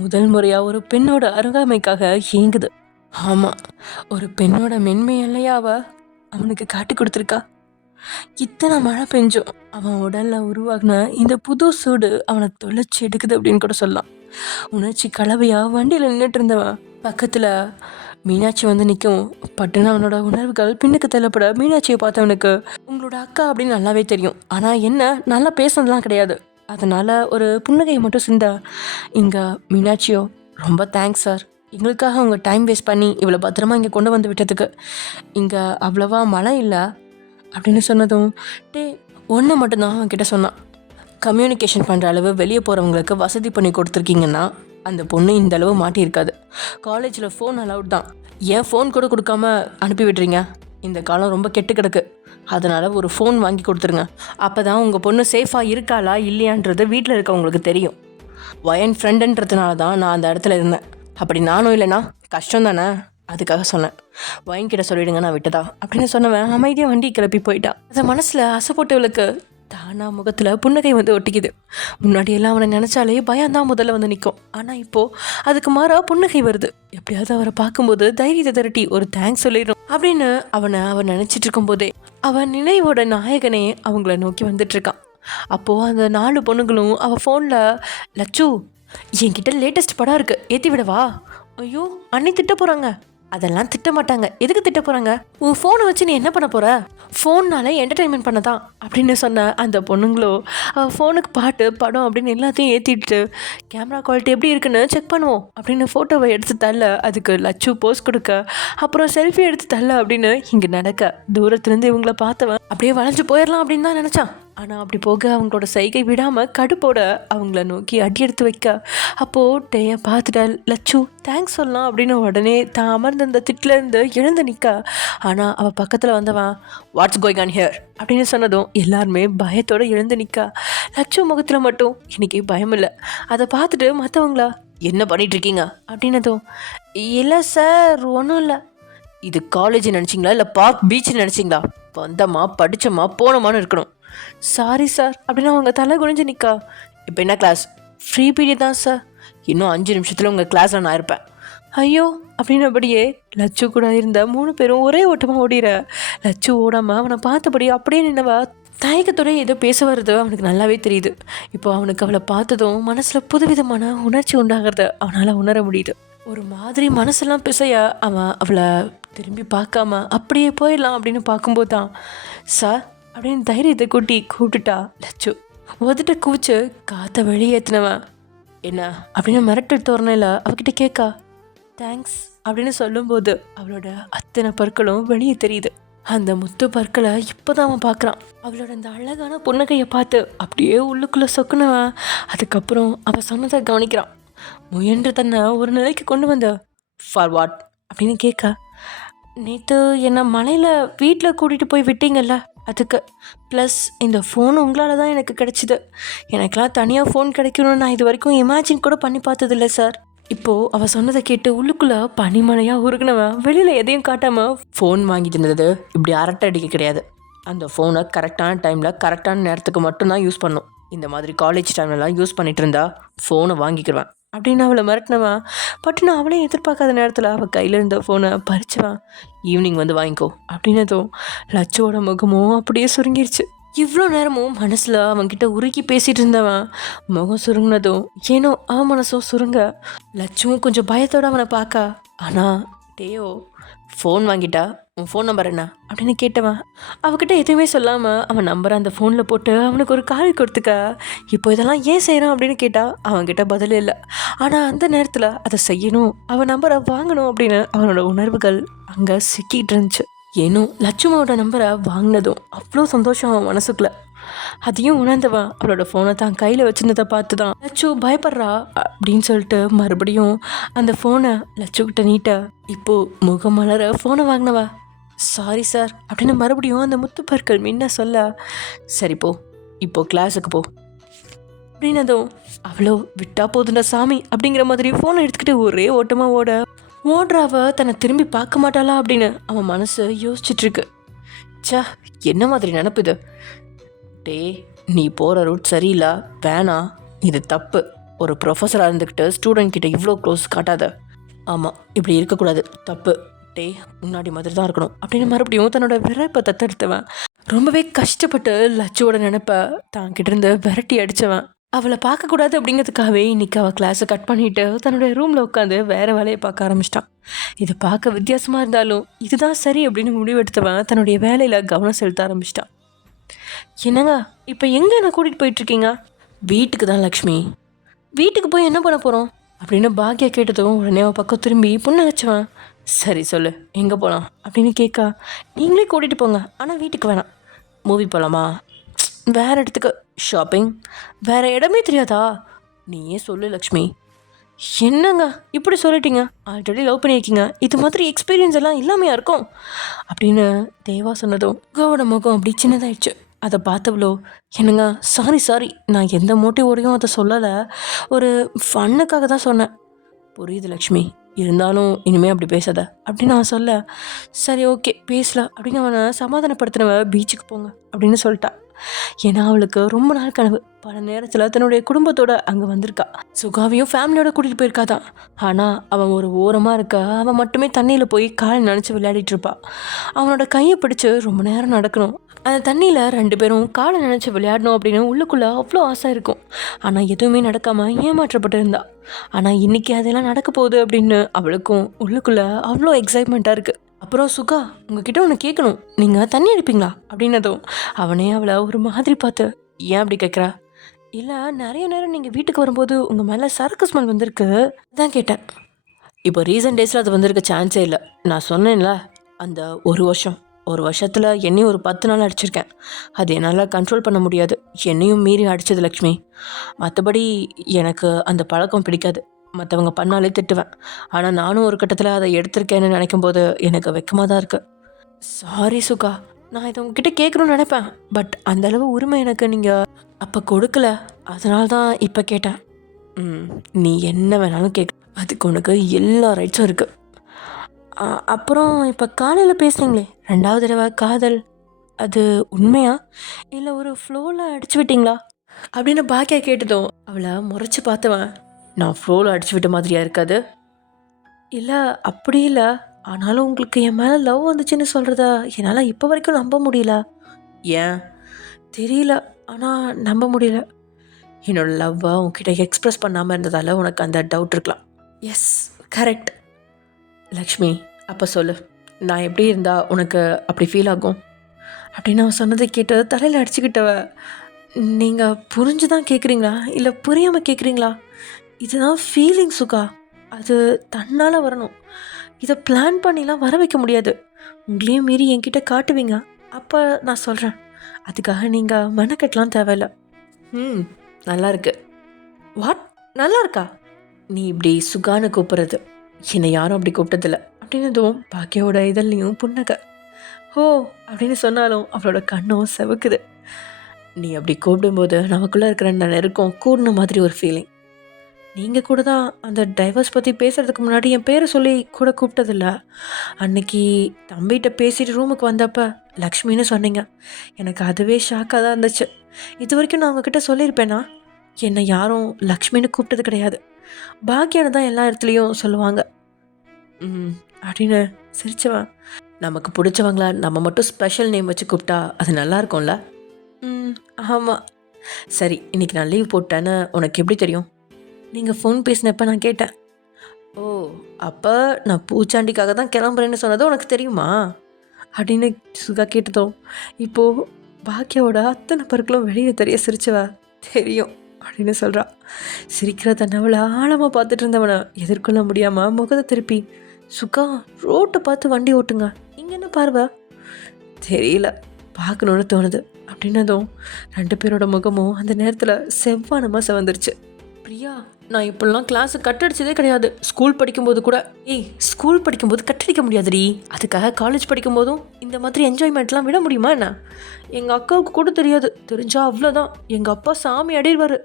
முதல் முறையாக ஒரு பெண்ணோட அருகாமைக்காக ஏங்குது. ஆமாம், ஒரு பெண்ணோட மென்மை இல்லையா அவனுக்கு காட்டி கொடுத்துருக்கா. இத்தனை மழை பெஞ்சும் அவன் உடல்ல உருவாகின இந்த புது சூடு அவனை தொலைச்சி எடுக்குது அப்படின்னு கூட சொல்லலாம். உணர்ச்சி கலவையா வண்டியில் நின்றுட்டு இருந்தவன் பக்கத்துல மீனாட்சி வந்து நிற்கும். பட்டுன்னு அவனோட உணர்வுகள் பின்னுக்கு தள்ளப்பட மீனாட்சியை பார்த்தவனுக்கு உங்களோட அக்கா அப்படின்னு நல்லாவே தெரியும், ஆனா என்ன நல்லா பேசுனதுலாம் கிடையாது. அதனால ஒரு புன்னகையை மட்டும் சிந்தா. இங்க மீனாட்சியோ, ரொம்ப தேங்க்ஸ் சார், எங்களுக்காக உங்கள் டைம் வேஸ்ட் பண்ணி இவ்வளோ பத்திரமா இங்கே கொண்டு வந்து விட்டதுக்கு. இங்கே அவ்வளவா மழை இல்லை அப்படின்னு சொன்னதும் டே ஒன்று மட்டும்தான் அவன்கிட்ட சொன்னான். கம்யூனிகேஷன் பண்ணுற அளவு வெளியே போகிறவங்களுக்கு வசதி பண்ணி கொடுத்துருக்கீங்கன்னா அந்த பொண்ணு இந்த அளவு மாட்டியிருக்காது. காலேஜில் ஃபோன் அலவுட் தான், ஏன் ஃபோன் கூட கொடுக்காம அனுப்பி விடுறீங்க? இந்த காலம் ரொம்ப கெட்டு கிடக்கு, அதனால் ஒரு ஃபோன் வாங்கி கொடுத்துருங்க. அப்போ தான் உங்கள் பொண்ணு சேஃபாக இருக்காளா இல்லையான்றது வீட்டில் இருக்கவங்களுக்கு தெரியும். வயன் ஃப்ரெண்டுன்றதுனால தான் நான் அந்த இடத்துல இருந்தேன், அப்படி நானும் இல்லைனா கஷ்டம் தானே, அதுக்காக சொன்னேன். வயன்கிட்ட சொல்லிடுங்க நான் விட்டதா அப்படின்னு சொன்னவன் அமைதியாக வண்டி கிளப்பி போயிட்டான். அதை மனசில் அசைப்பட்டவளுக்கு தானா முகத்தில் புன்னகை வந்து ஒட்டிக்குது. முன்னாடியெல்லாம் அவனை நினச்சாலே பயம்தான் முதல்ல வந்து நிற்கும், ஆனால் இப்போது அதுக்கு மாறாக புன்னகை வருது. எப்படியாவது அவரை பார்க்கும்போது தைரியத்தை திரட்டி ஒரு தேங்க்ஸ் சொல்லிடும் அப்படின்னு அவன் நினச்சிட்டு இருக்கும்போதே அவன் நினைவோட நாயகனே அவங்கள நோக்கி வந்துட்டுருக்கான். அப்போது அந்த 4 பொண்ணுங்களும் அவள் ஃபோனில், லட்சு என்கிட்ட லேட்டஸ்ட் படம் இருக்குது, ஏற்றி விடவா? ஐயோ அண்ணி திட்ட போகிறாங்க. அதெல்லாம் திட்ட மாட்டாங்க, எதுக்கு திட்ட போகிறாங்க? உன் ஃபோனை வச்சு நீ என்ன பண்ண போகிற? ஃபோன்னால என்டர்டெயின்மெண்ட் பண்ண தான் அப்படின்னு சொன்ன அந்த பொண்ணுங்களோ அவள் ஃபோனுக்கு பாட்டு படம் அப்படின்னு எல்லாத்தையும் ஏற்றிட்டு கேமரா குவாலிட்டி எப்படி இருக்குன்னு செக் பண்ணுவோம் அப்படின்னு ஃபோட்டோவை எடுத்து தள்ள அதுக்கு லட்சு போஸ்ட் கொடுக்க, அப்புறம் செல்ஃபி எடுத்து தள்ள அப்படின்னு இங்கே நடக்க தூரத்துலேருந்து இவங்கள பார்த்தவன் அப்படியே வளைஞ்சு போயிடலாம் அப்படின்னு தான் நினச்சான். ஆனால் அப்படி போக அவங்களோட சைகை விடாமல் கடுப்போட அவங்கள நோக்கி அடி எடுத்து வைக்க, அப்போது டேயை பார்த்துட்ட லட்சு தேங்க்ஸ் சொல்லலாம் அப்படின்னு உடனே தான் அமர்ந்த அந்த திட்டிலேருந்து எழுந்து நிற்க. ஆனால் அவள் பக்கத்தில் வந்தவன் வாட்ஸ் கோயிங் ஆன் ஹியர் அப்படின்னு சொன்னதும் எல்லாருமே பயத்தோடு எழுந்து நிற்க. லட்சு முகத்தில் மட்டும் இன்னைக்கு பயம் இல்லை. அதை பார்த்துட்டு மற்றவங்களா என்ன பண்ணிகிட்ருக்கீங்க அப்படின்னதும், இல்லை சார் ஒன்றும் இல்லை. இது காலேஜ் நினச்சிங்களா இல்லை பார்க் பீச் நினச்சிங்களா? வந்தம்மா படித்தம்மா போனோமான்னு இருக்கணும். சாரி சார் அப்படின்னு அவங்க தலை குனிஞ்சு நிற்கா. இப்போ என்ன கிளாஸ்? ஃப்ரீ பீரியட் தான் சார். இன்னும் 5 நிமிஷத்தில் உங்கள் கிளாஸில் நான் இருப்பேன். ஐயோ அப்படின்னபடியே லட்சு கூட இருந்த 3 பேரும் ஒரே ஓட்டமாக ஓடிற. லட்சு ஓடாமல் அவனை பார்த்தபடி அப்படியே நின்னவா தயக்கத்தோட ஏதோ பேச வர்றது அவனுக்கு நல்லாவே தெரியுது. இப்போ அவனுக்கு அவளை பார்த்ததும் மனசில் புதுவிதமான உணர்ச்சி உண்டாகிறத அவனால் உணர முடியுது. ஒரு மாதிரி மனசெல்லாம் பிசைய அவன் அவளை திரும்பி பார்க்காம அப்படியே போயிடலாம் அப்படின்னு பார்க்கும்போது தான் சார் அப்படின்னு தைரியத்தை கூப்பிட்டுட்டா லட்சு. உதட்ட கூச்சு காற்றை வெளியேற்றினவன் என்ன அப்படின்னு மிரட்டல் தோரணையில் அவகிட்ட கேட்கா. தேங்க்ஸ் அப்படின்னு சொல்லும்போது அவளோட அத்தனை பற்களும் வெளியே தெரியுது. அந்த முத்து பற்களை இப்போதான் அவன் பார்க்குறான். அவளோட அந்த அழகான புன்னகையை பார்த்து அப்படியே உள்ளுக்குள்ளே சொக்குனவன் அதுக்கப்புறம் அவன் சொன்னதை கவனிக்கிறான். முயன்று தன்னை ஒரு நிலைக்கு கொண்டு வந்த ஃபார்வாட் அப்படின்னு கேட்க. நேற்று என்னை மலையில் வீட்டில் கூட்டிகிட்டு போய் விட்டீங்கல்ல, அதுக்கு ப்ளஸ் இந்த ஃபோன் உங்களால் தான் எனக்கு கிடச்சிது. எனக்கெலாம் தனியாக ஃபோன் கிடைக்கணும்னு நான் இது வரைக்கும் இமேஜின் கூட பண்ணி பார்த்ததில்ல சார். இப்போது அவள் சொன்னதை கேட்டு உள்ளுக்குள்ளே பனிமலையாக உருகுனவன் வெளியில் எதையும் காட்டாமல் ஃபோன் வாங்கி தந்தது இப்படி அரட்டை அடிக்க கிடையாது. அந்த ஃபோனை கரெக்டான டைமில் கரெக்டான நேரத்துக்கு மட்டும்தான் யூஸ் பண்ணும். இந்த மாதிரி காலேஜ் டைம்லலாம் யூஸ் பண்ணிகிட்டு இருந்தா ஃபோனை வாங்கிக்கிடுவேன் அப்படின்னு அவளை மிரட்டினவன் பட்டுன்னு அவளே எதிர்பார்க்காத நேரத்தில் அவள் கையில் இருந்த ஃபோனை பறிச்சுவான். ஈவினிங் வந்து வாங்கிக்கோ அப்படின்னதும் லட்சுவோட முகமும் அப்படியே சுருங்கிருச்சு. இவ்வளோ நேரமும் மனசில் அவன்கிட்ட உருக்கி பேசிகிட்டு இருந்தவன் முகம் சுருங்கினதும் ஏனோ அவன் மனசும் சுருங்க. லட்சுவும் கொஞ்சம் பயத்தோடு அவனை பார்க்க. ஆனால் டேயோ ஃபோன் வாங்கிட்டா உன் ஃபோன் நம்பர் என்ன அப்படின்னு கேட்டவன் அவகிட்ட எதுவுமே சொல்லாமல் அவன் நம்பரை அந்த ஃபோனில் போட்டு அவனுக்கு ஒரு கால் கொடுத்துக்க. இப்போ இதெல்லாம் ஏன் செய்கிறான் அப்படின்னு கேட்டால் அவன்கிட்ட பதில் இல்லை. ஆனால் அந்த நேரத்தில் அதை செய்யணும், அவன் நம்பரை வாங்கணும் அப்படின்னு அவனோட உணர்வுகள் அங்கே சிக்கிட்டு இருந்துச்சு. ஏனோ லட்சுமாவோட நம்பரை வாங்கினதும் அவ்வளோ சந்தோஷம் அவன் மனசுக்குள்ள. அதையும் உணர்ந்தவன் அவளோட ஃபோனை தான் கையில் வச்சுருந்ததை பார்த்து தான் லட்சு பயப்படுறா அப்படின்னு சொல்லிட்டு மறுபடியும் அந்த ஃபோனை லட்சுக்கிட்ட நீட்ட. இப்போது முகம் மலர ஃபோனை வாங்கினவா சாரி சார் அப்படின்னு மறுபடியும் அந்த முத்துப்பற்கள் முன்ன சொல்ல. சரி போ, இப்போ கிளாஸுக்கு போ அப்படின்னதும் அவ்வளோ விட்டா போதுண்டா சாமி அப்படிங்கிற மாதிரி ஃபோனை எடுத்துக்கிட்டு ஒரே ஓட்டமாக ஓடுறாவ தன்னை திரும்பி பார்க்க மாட்டாளா அப்படின்னு அவன் மனசு யோசிச்சுட்ருக்கு. சா என்ன மாதிரி நினப்பு இது? டே நீ போகிற ரூட் சரியில்லை, வேணாம், இது தப்பு. ஒரு ப்ரொஃபஸராக இருந்துக்கிட்டு ஸ்டூடெண்ட் கிட்ட இவ்வளோ க்ளோஸ் காட்டாத. ஆமாம் இப்படி இருக்கக்கூடாது, தப்பு. டே முன்னாடி மாதிரி தான் இருக்கணும் அப்படின்னு மறுபடியும் தன்னோட விரைப்பை தத்தெடுத்தவன் ரொம்பவே கஷ்டப்பட்டு லட்சுவோட நினைப்பை தான் கிட்டேருந்து விரட்டி அடித்தவன். அவளை பார்க்கக்கூடாது அப்படிங்கிறதுக்காகவே இன்றைக்கி அவள் கிளாஸை கட் பண்ணிவிட்டு தன்னுடைய ரூமில் உட்காந்து வேறு வேலையை பார்க்க ஆரம்பிச்சிட்டான். இது பார்க்க வித்தியாசமாக இருந்தாலும் இதுதான் சரி அப்படின்னு முடிவெடுத்தவன் தன்னுடைய வேலையில் கவனம் செலுத்த ஆரம்பிச்சிட்டான். என்னங்க இப்போ எங்கே என்ன கூட்டிகிட்டு போயிட்டுருக்கீங்க? வீட்டுக்கு தான் லக்ஷ்மி. வீட்டுக்கு போய் என்ன பண்ண போகிறோம் அப்படின்னு பாக்கியா கேட்டதும் உடனே அவன் பக்கம் திரும்பி புன்னகைச்சவன். சரி சொல்லு எங்கே போகலாம் அப்படின்னு கேட்க. நீங்களே கூட்டிகிட்டு போங்க, ஆனால் வீட்டுக்கு வேணாம். மூவி போகலாமா? வேறு இடத்துக்கு. ஷாப்பிங்? வேறு இடமே தெரியாதா? நீயே சொல்லு லக்ஷ்மி. என்னங்க இப்படி சொல்லிட்டீங்க, ஆல்ரெடி லவ் பண்ணியிருக்கீங்க, இது மாதிரி எக்ஸ்பீரியன்ஸ் எல்லாம் இல்லாமையா இருக்கும் அப்படின்னு தேவா சொன்னதும் கோவோட முகம் அப்படி சின்னதாயிடுச்சு. அதை பார்த்தவளோ என்னங்க சாரி நான் எந்த மோட்டிவோடையும் அதை சொல்லலை, ஒரு ஃபன்னுக்காக தான் சொன்னேன். புரியுது லக்ஷ்மி, இருந்தாலும் இனிமேல் அப்படி பேசாத அப்படின்னு அவன் சொல்ல. சரி ஓகே பேசலாம் அப்படின்னு அவனை சமாதானப்படுத்தினவ பீச்சுக்கு போங்க அப்படின்னு சொல்லிட்டா. ஏன்னா அவளுக்கு ரொம்ப நாள் கனவு, பல நேரத்தில் தன்னுடைய குடும்பத்தோட அங்கே வந்திருக்கா. சுகாவையும் ஃபேமிலியோட கூட்டிகிட்டு போயிருக்காதான். ஆனால் அவன் ஒரு ஓரமாக இருக்க, அவன் மட்டுமே தண்ணியில் போய் கால் நினச்சி விளையாடிட்டு இருப்பா. அவனோட கையை பிடிச்சி ரொம்ப நேரம் நடக்கணும், அந்த தண்ணியில் 2 பேரும் காலை நினச்சி விளையாடணும் அப்படின்னு உள்ளுக்குள்ளே அவ்வளோ ஆசை இருக்கும். ஆனால் எதுவுமே நடக்காமல் ஏமாற்றப்பட்டு இருந்தா. ஆனால் இன்றைக்கி அதெல்லாம் நடக்க போகுது அப்படின்னு அவளுக்கும் உள்ளுக்குள்ளே அவ்வளோ எக்ஸைட்மெண்ட்டாக இருக்குது. அப்புறம் சுகா உங்ககிட்ட ஒன்று கேட்கணும், நீங்கள் தண்ணி அடிப்பீங்களா அப்படின்னதும் அவனே அவளை ஒரு மாதிரி பார்த்து ஏன் அப்படி கேட்குறா? இல்லை நிறைய நேரம் நீங்கள் வீட்டுக்கு வரும்போது உங்கள் மேலே சரக்கு ஸ்மெல் வந்திருக்கு தான் கேட்டேன். இப்போ ரீசன்ட் டேஸில் அது வந்திருக்க சான்ஸே இல்லை. நான் சொன்னேன்ல அந்த ஒரு வருஷத்தில் என்னையும் ஒரு 10 நாள் அடிச்சிருக்கேன். அது என்னால் கண்ட்ரோல் பண்ண முடியாது, என்னையும் மீறி அடித்தது லக்ஷ்மி. மற்றபடி எனக்கு அந்த பழக்கம் பிடிக்காது, மற்றவங்க பண்ணாலே திட்டுவேன். ஆனால் நானும் ஒரு கட்டத்தில் அதை எடுத்திருக்கேன்னு நினைக்கும் போது எனக்கு வெக்கமாக தான் இருக்குது. சாரி சுகா, நான் இதை உங்ககிட்ட கேட்கணும்னு நினைப்பேன், பட் அந்தளவு உரிமை எனக்கு நீங்கள் அப்போ கொடுக்கல, அதனால தான் இப்போ கேட்டேன். நீ என்ன வேணாலும் கேட்க, அதுக்கு உனக்கு எல்லா ரைட்ஸும் இருக்குது. அப்புறம் இப்போ காலையில் பேசுனீங்களே 2வது தடவை காதல், அது உண்மையா இல்லை ஒரு ஃப்ளோவில் அடிச்சு விட்டீங்களா அப்படின்னு பாக்கியா கேட்டதும் அவளை முறைச்சி பார்த்தவன் நான் ஃப்ளோவில் அடிச்சு விட்ட மாதிரியா இருக்காது? இல்லை அப்படி இல்லை, ஆனாலும் உங்களுக்கு என் மேலே லவ் வந்துச்சுன்னு சொல்கிறத என்னால் இப்போ வரைக்கும் நம்ப முடியல. ஏன் தெரியல, ஆனால் நம்ப முடியல. என்னோட லவ்வை உன்கிட்ட எக்ஸ்ப்ரெஸ் பண்ணாமல் இருந்ததால் உனக்கு அந்த டவுட் இருக்கலாம். S, correct. லக்ஷ்மி, அப்போ சொல்லு, நான் எப்படி இருந்தால் உனக்கு அப்படி ஃபீல் ஆகும் அப்படின்னு அவன் சொன்னதை கேட்டு தலையில் அடிச்சுக்கிட்டவ, நீங்கள் புரிஞ்சு தான் கேட்குறீங்களா இல்லை புரியாமல் கேட்குறீங்களா? இதுதான் ஃபீலிங் சுகா, அது தன்னால் வரணும். இதை பிளான் பண்ணிலாம் வர வைக்க முடியாது. உங்களையும் மீறி என்கிட்ட காட்டுவீங்க, அப்போ நான் சொல்கிறேன். அதுக்காக நீங்கள் மெனக்கெட்டலாம் தேவையில்லை. நல்லா இருக்கு. வாட், நல்லா இருக்கா? நீ இப்படி சுகான்னு கூப்பிட்றது, என்னை யாரும் அப்படி கூப்பிட்டதில்ல அப்படின்னதும் பாக்கியோட இதழ்லையும் புன்னகை. ஓ அப்படின்னு சொன்னாலும் அவளோட கண்ணும் செவக்குது. நீ அப்படி கூப்பிடும்போது நமக்குள்ளே இருக்கிற நெருக்கம் கூடின மாதிரி ஒரு ஃபீலிங். நீங்கள் கூட தான் அந்த டைவர்ஸ் பற்றி பேசுகிறதுக்கு முன்னாடி என் பேரை சொல்லி கூட கூப்பிட்டதில்ல. அன்னைக்கு தம்பிகிட்ட பேசிட்டு ரூமுக்கு வந்தப்போ லக்ஷ்மின்னு சொன்னீங்க. எனக்கு அதுவே ஷாக்காக தான் இருந்துச்சு. இது வரைக்கும் நான் உங்ககிட்ட சொல்லியிருப்பேனா? என்னை யாரும் லக்ஷ்மின்னு கூப்பிட்டது கிடையாது, பாக்கியானு தான் எல்லா இடத்துலையும் சொல்லுவாங்க அப்படின்னு சிரிச்சவன். நமக்கு பிடிச்சவங்கள நம்ம மட்டும் ஸ்பெஷல் நேம் வச்சு கூப்பிட்டா அது நல்லா இருக்கும்ல? ஆமாம். சரி, இன்றைக்கி நான் லீவ் போட்டேன்னு உனக்கு எப்படி தெரியும்? நீங்கள் ஃபோன் பேசினப்போ நான் கேட்டேன். ஓ, அப்போ நான் பூச்சாண்டிக்காக தான் கிளம்புறேன்னு சொன்னது உனக்கு தெரியுமா அப்படின்னு சுகா கேட்டதும் இப்போது பாக்கியாவோட அத்தனை பருக்களும் வெளியில் தெரிய சிரிச்சவா. தெரியும் அப்படின்னு சொல்கிறா. சிரிக்கிற தன்னவளை ஆழமாக பார்த்துட்டு இருந்தவனை எதிர்கொள்ள முடியாமல் முகத்தை திருப்பி, சுகா ரோட்டை பார்த்து வண்டி ஓட்டுங்க, இங்கே என்ன பார்வை? தெரியல, பார்க்கணுன்னு தோணுது அப்படின்னதும் 2 பேரோட முகமும் அந்த நேரத்தில் செவ்வானமாக செவந்துருச்சு. பிரியா, நான் இப்படிலாம் கிளாஸு கட்டடிச்சதே கிடையாது. ஸ்கூல் படிக்கும்போது கூட. ஸ்கூல் படிக்கும்போது கட்டடிக்க முடியாதுடி, அதுக்காக காலேஜ் படிக்கும்போதும் இந்த மாதிரி என்ஜாய்மெண்ட்லாம் விட முடியுமா என்ன? எங்கள் அக்காவுக்கு கூட தெரியாது, தெரிஞ்சா அவ்வளோதான், எங்கள் அப்பா சாமி அடிடுவார்.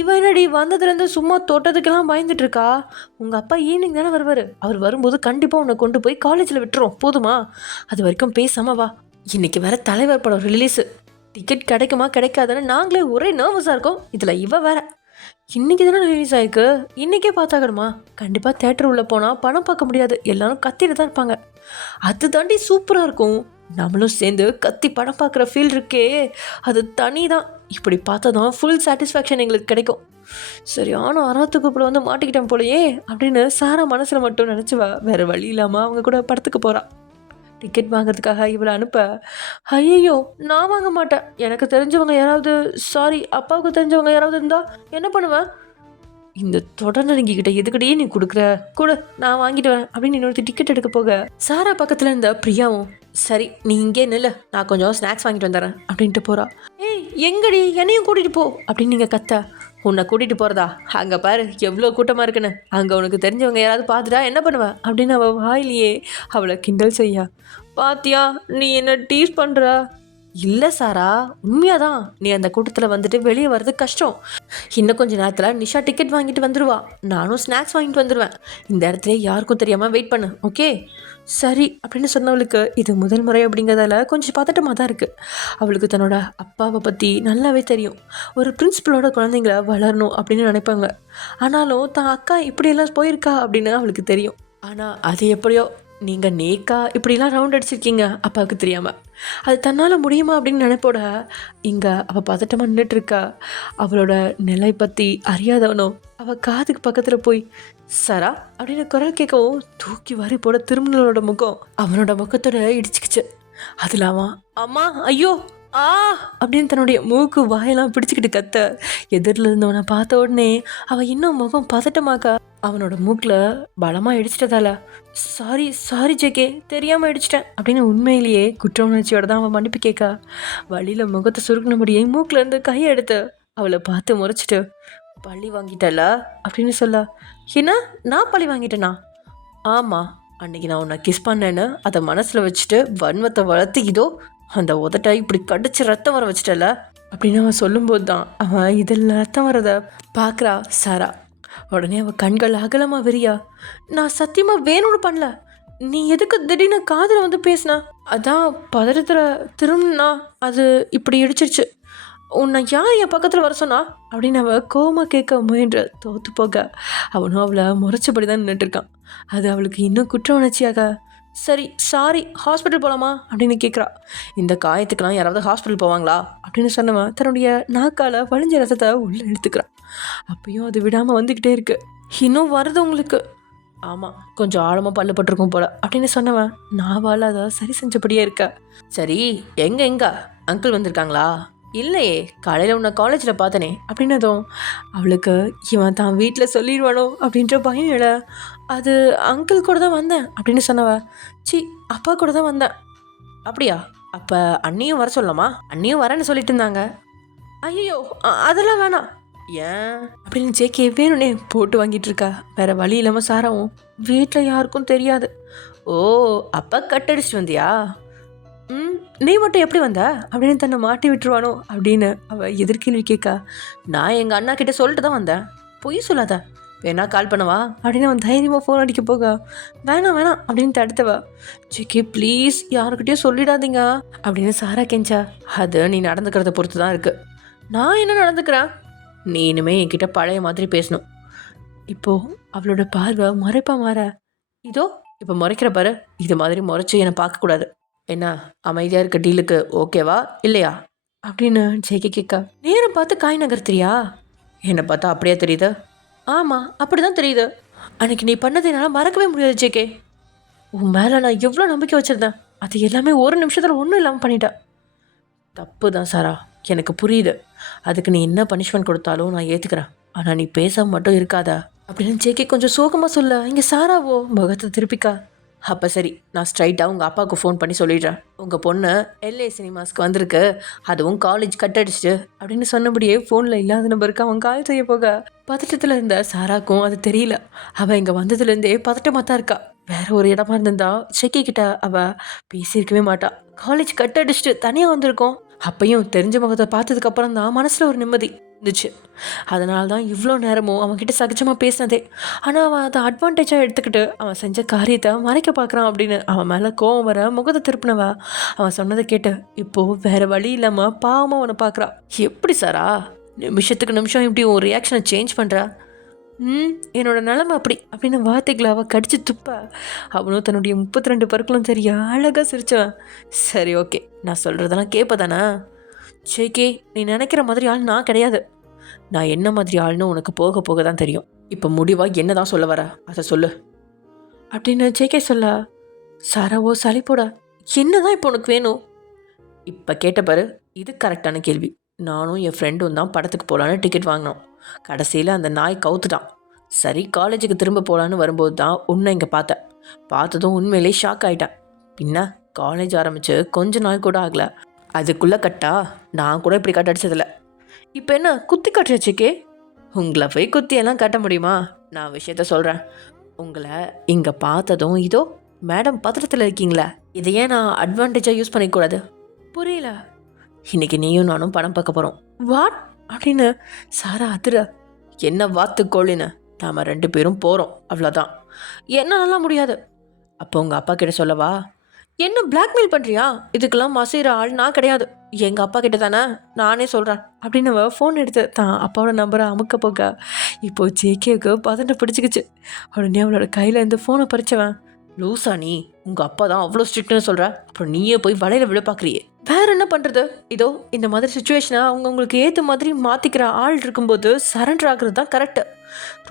இவன் என்னடி வந்ததுலேருந்து சும்மா தொட்டதுக்கெல்லாம் பயந்துட்டு இருக்கா? உங்கள் அப்பா ஈவினிங் தானே வருவார், அவர் வரும்போது கண்டிப்பாக உன்னை கொண்டு போய் காலேஜில் விட்டுரும், போதுமா? அது வரைக்கும் பேசாம வா. இன்றைக்கி வேறு தலைவர் படம் ரிலீஸு, டிக்கெட் கிடைக்குமா கிடைக்காதுன்னு நாங்களே ஒரே நர்வஸாக இருக்கோம். இதில் இவ வேற. இன்றைக்கி தானே ரிலீஸ் ஆகிருக்கு, இன்றைக்கே பார்த்தாக்கணுமா? கண்டிப்பாக தேட்டர் உள்ளே போனால் படம் பார்க்க முடியாது, எல்லோரும் கத்திட்டு தான் இருப்பாங்க. அது தாண்டி சூப்பராக இருக்கும். நம்மளும் சேர்ந்து கத்தி படம் பார்க்குற ஃபீல் இருக்கே, அது தனி தான். இப்படி பார்த்தா தான் ஃபுல் சாட்டிஸ்ஃபேக்ஷன் எங்களுக்கு கிடைக்கும். சரியான அறத்துக்குப்பில் வந்து மாட்டிக்கிட்டேன் போலையே அப்படின்னு சாரா மனசில் மட்டும் நினச்சிவா. வேறு வழி இல்லாமல் அவங்க கூட படத்துக்கு போகிறான். டிக்கெட் வாங்கிறதுக்காக இவளை அனுப்ப, ஐயோ நான் வாங்க மாட்டேன், எனக்கு தெரிஞ்சவங்க யாராவது, சாரி அப்பாவுக்கு தெரிஞ்சவங்க யாராவது இருந்தால் என்ன பண்ணுவேன்? இந்த தொடர்நடுங்கிக்கிட்ட எதுக்கடியே நீ கொடுக்குற, கூட நான் வாங்கிட்டு வரேன் அப்படின்னு இன்னொருத்தி டிக்கெட் எடுக்க போக, சாரா பக்கத்தில் இருந்த பிரியாவும், சரி நீ இங்கே நில்ல, நான் கொஞ்சம் ஸ்நாக்ஸ் வாங்கிட்டு வந்துடுறேன் அப்படின்ட்டு போகிறா. எங்கடி என்னையும் கூட்டிகிட்டு போ அப்படின்னு நீங்கள் கத்த, உன்னை கூட்டிகிட்டு போகிறதா? அங்கே பாரு எவ்வளோ கூட்டமாக இருக்குன்னு, அங்கே உனக்கு தெரிஞ்சவங்க யாராவது பார்த்துட்டா என்ன பண்ணுவேன் அப்படின்னு அவள் வாயிலேயே அவளை கிண்டல் செய்யா. பாத்தியா, நீ என்ன டீஸ் பண்ணுற? இல்லை சாரா, உண்மையாதான். நீ அந்த கூட்டத்தில் வந்துட்டு வெளியே வர்றது கஷ்டம். இன்னும் கொஞ்சம் நேரத்தில் நிஷா டிக்கெட் வாங்கிட்டு வந்துடுவா, நானும் ஸ்நாக்ஸ் வாங்கிட்டு வந்துடுவேன். இந்த இடத்துல யாருக்கும் தெரியாமல் வெயிட் பண்ணு, ஓகே? சரி அப்படின்னு சொன்னவளுக்கு இது முதல் முறை அப்படிங்கிறதால கொஞ்சம் பதட்டமாக தான் இருக்குது. அவளுக்கு தன்னோட அப்பாவை பற்றி நல்லாவே தெரியும். ஒரு பிரின்சிபலோட குழந்தைங்கள வளரணும் அப்படின்னு நினைப்பாங்க. ஆனாலும் தான் அக்கா இப்படியெல்லாம் போயிருக்கா அப்படின்னு அவளுக்கு தெரியும். ஆனால் அது எப்படியோ நீங்கள் நேக்கா இப்படிலாம் ரவுண்ட் அடிச்சிருக்கீங்க அப்பாவுக்கு தெரியாமல். அது தன்னால் முடியுமா அப்படின்னு நினைப்போட இங்கே அவள் பதட்டமாக நின்றுட்டுருக்கா. அவளோட நிலை பற்றி அறியாதவனோ அவள் காதுக்கு பக்கத்தில் போய் சரா அப்படின்னு குரல் கேட்கவும் தூக்கி வாரி போட திருமணனோட முகம் அவனோட முகத்தோட இடிச்சுக்கிச்சு. அது இல்லாமல் அம்மா ஐயோ ஆ அப்படின்னு தன்னுடைய மூக்கு வாயெல்லாம் பிடிச்சிக்கிட்டு கத்த, எதிரில் இருந்தவனை பார்த்த உடனே அவன் இன்னும் முகம் பதட்டமாக்கா அவனோட மூக்கில் பலமாக இடிச்சிட்டதால, சாரி சாரி ஜேகே, தெரியாமல் இடிச்சிட்டேன் அப்படின்னு உண்மையிலேயே குற்ற உணர்ச்சியோட தான் அவன் மன்னிப்பு கேட்க, வழியில் முகத்தை சுருக்கினபடியே மூக்கில் இருந்து கையை எடுத்து அவளை பார்த்து முறைச்சிட்டு, பள்ளி வாங்கிட்டல அப்படின்னு சொல்ல, என்ன நான் பள்ளி வாங்கிட்டேனா? ஆமாம், அன்றைக்கி நான் உன்னை கிஸ் பண்ணேன்னு அதை மனசில் வச்சுட்டு வன்மத்தை வளர்த்து இதோ அந்த உதட்டை இப்படி கடிச்சு ரத்தம் வர வச்சிட்டல அப்படின்னு அவன் சொல்லும்போது தான் அவன் இதில் ரத்தம் வரதை பார்க்குறா சாரா. உடனே அவள் கண்கள் அகலமாக விரியா, நான் சத்தியமாக வேணும்னு பண்ணல, நீ எதுக்கு திடீர்னு காதில் வந்து பேசினா? அதான் பதறத்தில் திரும்பினா அது இப்படி இடிச்சிருச்சு. உன்னை யார் என் பக்கத்தில் வர சொன்னா அப்படின்னு அவள் கோமா கேட்க முயன்ற தோற்று போக அவனும் அவளை முறைச்சபடி தான் நின்றுட்டுருக்கான். அது அவளுக்கு இன்னும் குற்ற உணர்ச்சியாக சரி சாரி ஹாஸ்பிட்டல் போகலாமா அப்படின்னு கேட்குறா. இந்த காயத்துக்கெலாம் யாராவது ஹாஸ்பிட்டல் போவாங்களா அப்படின்னு சொன்னவன் தன்னுடைய நாக்கால் வலிஞ்ச ரசத்தை உள்ளே இழுத்துக்கிறான். அப்பயும் அது விடாமல் வந்துக்கிட்டே இருக்கு. இன்னும் வருது உங்களுக்கு? ஆமாம், கொஞ்சம் ஆழமாக பட்டுருக்கும் போல அப்படின்னு சொன்னவன் நாவால் அதை சரி செஞ்சபடியே இருக்க. சரி எங்க அங்கிள் வந்திருக்காங்களா? இல்லையே, காலையில் உன்னை காலேஜில் பார்த்தனே அப்படின்னதும் அவளுக்கு இவன் தான் வீட்டில் சொல்லிடுவானோ அப்படின்ற பயம் இல்லை. அது அங்கிள் கூட தான் வந்தேன் அப்படின்னு சொன்னவ. அப்பா கூட தான் வந்தேன். அப்படியா? அப்போ அண்ணியும் வர சொல்லலாமா? அண்ணியும் வரேன்னு சொல்லிட்டு இருந்தாங்க. ஐயோ அதெல்லாம் வேணாம். ஏன் அப்படின்னு ஜேகே வேணும்னே போட்டு வாங்கிட்டு இருக்கா. வேற வழி இல்லாமல் சாராவும் வீட்டில் யாருக்கும் தெரியாது. ஓ அப்பா கட் அடிச்சுட்டு வந்தியா? நீ மட்டும் எப்படி வந்த அப்படின்னு தன்னை மாட்டி விட்டுருவானோ அப்படின்னு அவள் எதிர்கேள்வி கேட்கா. நான் எங்கள் அண்ணா கிட்ட சொல்லிட்டு தான் வந்தேன். பொய் சொல்லாத, வேணா கால் பண்ணவா அப்படின்னு அவன் தைரியமாக ஃபோன் அடிக்க போக வேணாம் அப்படின்னு தடுத்தவா. ஜேகே ப்ளீஸ் யாருக்கிட்டையும் சொல்லிடாதீங்க அப்படின்னு சாரா கெஞ்சா. அது நீ நடந்துக்கிறத பொறுத்து தான் இருக்கு. நான் என்ன நடந்துக்கிறேன்? நீ இனிமே என்கிட்ட பழைய மாதிரி பேசணும். இப்போது அவளோட பார்வை மறைப்பா மாற இதோ இப்போ முறைக்கிற பாரு, இது மாதிரி முறைச்சி என்னை பார்க்கக்கூடாது. என்ன அமைதியாக இருக்க டீலுக்கு ஓகேவா இல்லையா அப்படின்னு ஜேகே கேட்கா. நேரம் பார்த்து காய் நகர்த்திரியா? என்னை பார்த்தா அப்படியே தெரியுது? ஆமாம் அப்படி தான் தெரியுது. அன்னைக்கு நீ பண்ணது என்னால் மறக்கவே முடியாது ஜேகே. உன் மேலே நான் எவ்வளோ நம்பிக்கை வச்சுருந்தேன், அது எல்லாமே ஒரு நிமிஷத்தில் ஒன்றும் இல்லாமல் பண்ணிட்டேன். தப்பு தான் சாரா, எனக்கு புரியுது. அதுக்கு நீ என்ன பனிஷ்மெண்ட் கொடுத்தாலும் நான் ஏற்றுக்கிறேன். ஆனால் நீ பேசாம மட்டும் இருக்காதா அப்படின்னு ஜேகே கொஞ்சம் சோகமாக சொல்ல இங்கே சாராவோ முகத்தை திருப்பிக்கா. அப்போ சரி, நான் ஸ்ட்ரைட்டாக உங்கள் அப்பாவுக்கு ஃபோன் பண்ணி சொல்லிடுறேன். உங்கள் பொண்ணு எல்ஏ சினிமாஸ்க்கு வந்திருக்கு, அதுவும் காலேஜ் கட் அடிச்சிட்டு அப்படின்னு சொன்னபடியே ஃபோனில் இல்லாத நம்பருக்கு அவன் கால் செய்ய போக பதட்டத்தில் இருந்த சாராக்கும் அது தெரியல. அவள் இங்கே வந்ததுலேருந்தே பதட்டமாக தான் இருக்கா. வேற ஒரு இடமா இருந்திருந்தா ஜேகே கிட்ட அவள் பேசியிருக்கவே மாட்டா. காலேஜ் கட் அடிச்சுட்டு தனியாக வந்திருக்கோம். அப்பையும் தெரிஞ்ச முகத்தை பார்த்ததுக்கப்புறம் தான் மனசில் ஒரு நிம்மதி இருந்துச்சு. அதனால தான் இவ்வளோ நேரமும் அவன்கிட்ட சகஜமாக பேசினதே. ஆனால் அவன் அதை அட்வான்டேஜாக எடுத்துக்கிட்டு அவன் செஞ்ச காரியத்தை மறைக்க பார்க்குறான் அப்படின்னு அவன் மேலே கோவம் வர முகத்தை திருப்பினவா அவன் சொன்னதை கேட்டு இப்போது வேறு வழி இல்லாமல் பாவமாக அவனை பார்க்குறா. எப்படி சாரா நிமிஷத்துக்கு நிமிஷம் இப்படி ஒரு ரியாக்ஷனை சேஞ்ச் பண்ணுறா? என்னோட நிலமை அப்படி அப்படின்னு வார்த்தைகளை அவள் கடிச்சு துப்ப அவனும் தன்னுடைய 32 பற்களும் தெரிய அழகாக சிரிச்சவன். சரி ஓகே, நான் சொல்கிறதெல்லாம் கேட்பதானே? ஜேகே நீ நினைக்கிற மாதிரி ஆள் நான் கிடையாது. நான் என்ன மாதிரி ஆள்னு உனக்கு போக போக தான் தெரியும். இப்போ முடிவாக என்ன தான் சொல்ல வர அதை சொல்லு அப்படின்னு ஜேகே சொல்ல சாராவோ சலிப்போட என்ன தான் இப்போ உனக்கு வேணும்? இப்போ கேட்ட பாரு, இது கரெக்டான கேள்வி. நானும் என் ஃப்ரெண்டும் தான் படத்துக்கு போகலான்னு டிக்கெட் வாங்கினோம். கடைசியில் அந்த நாய் கவுத்துட்டான். சரி காலேஜுக்கு திரும்ப போகலான்னு வரும்போது தான் உன்னை இங்கே பார்த்தேன். பார்த்ததும் உண்மையிலே ஷாக் ஆகிட்டேன். பின்ன காலேஜ் ஆரம்பித்து கொஞ்ச நாள் கூட ஆகலை, அதுக்குள்ளே கட்டா நான் கூட இப்படி கட் அடிச்சதில்ல. இப்போ என்ன குத்தி கட்டுறச்சுக்கே? உங்களை போய் குத்தியெல்லாம் கட்ட முடியுமா? நான் விஷயத்த சொல்கிறேன். உங்களை இங்கே பார்த்ததும் இதோ மேடம் பத்திரத்தில் இருக்கீங்களா, இதையே நான் அட்வான்டேஜாக யூஸ் பண்ணிக்கூடாது? புரியல. இன்றைக்கி நீயும் நானும் படம் பார்க்க போகிறோம். வாட் அப்படின்னு சாரா அதிர. என்ன வாத்து கோழின்னு? நாம் 2 பேரும் போகிறோம், அவ்வளோதான். என்னாலலாம் முடியாது. அப்போ உங்கள் அப்பா கிட்ட சொல்லவா? என்ன பிளாக்மெயில் பண்ணுறியா? இதுக்கெல்லாம் மசைகிற ஆள் நான் கிடையாது. எங்கள் அப்பா கிட்ட தானே, நானே சொல்கிறேன் அப்படின்னு அவள் ஃபோன் எடுத்து தான் அப்பாவோட நம்பரை அமுக்க போக இப்போது ஜேகேவுக்கு பதண்ட பிடிச்சிக்கிச்சு. உடனே அவளோட கையில் இருந்து ஃபோனை பறிச்சவன், லூசா நீ? உங்கள் அப்பா தான் அவ்வளோ ஸ்ட்ரிக்ட்னு சொல்கிற, அப்புறம் நீயே போய் வலையில் விழ பார்க்குறியே. வேற என்ன பண்ணுறது? இதோ இந்த மாதிரி சுச்சுவேஷனை அவங்களுக்கு ஏற்ற மாதிரி மாற்றிக்கிற ஆள் இருக்கும்போது சரண்டர் ஆகுறது தான் கரெக்டு.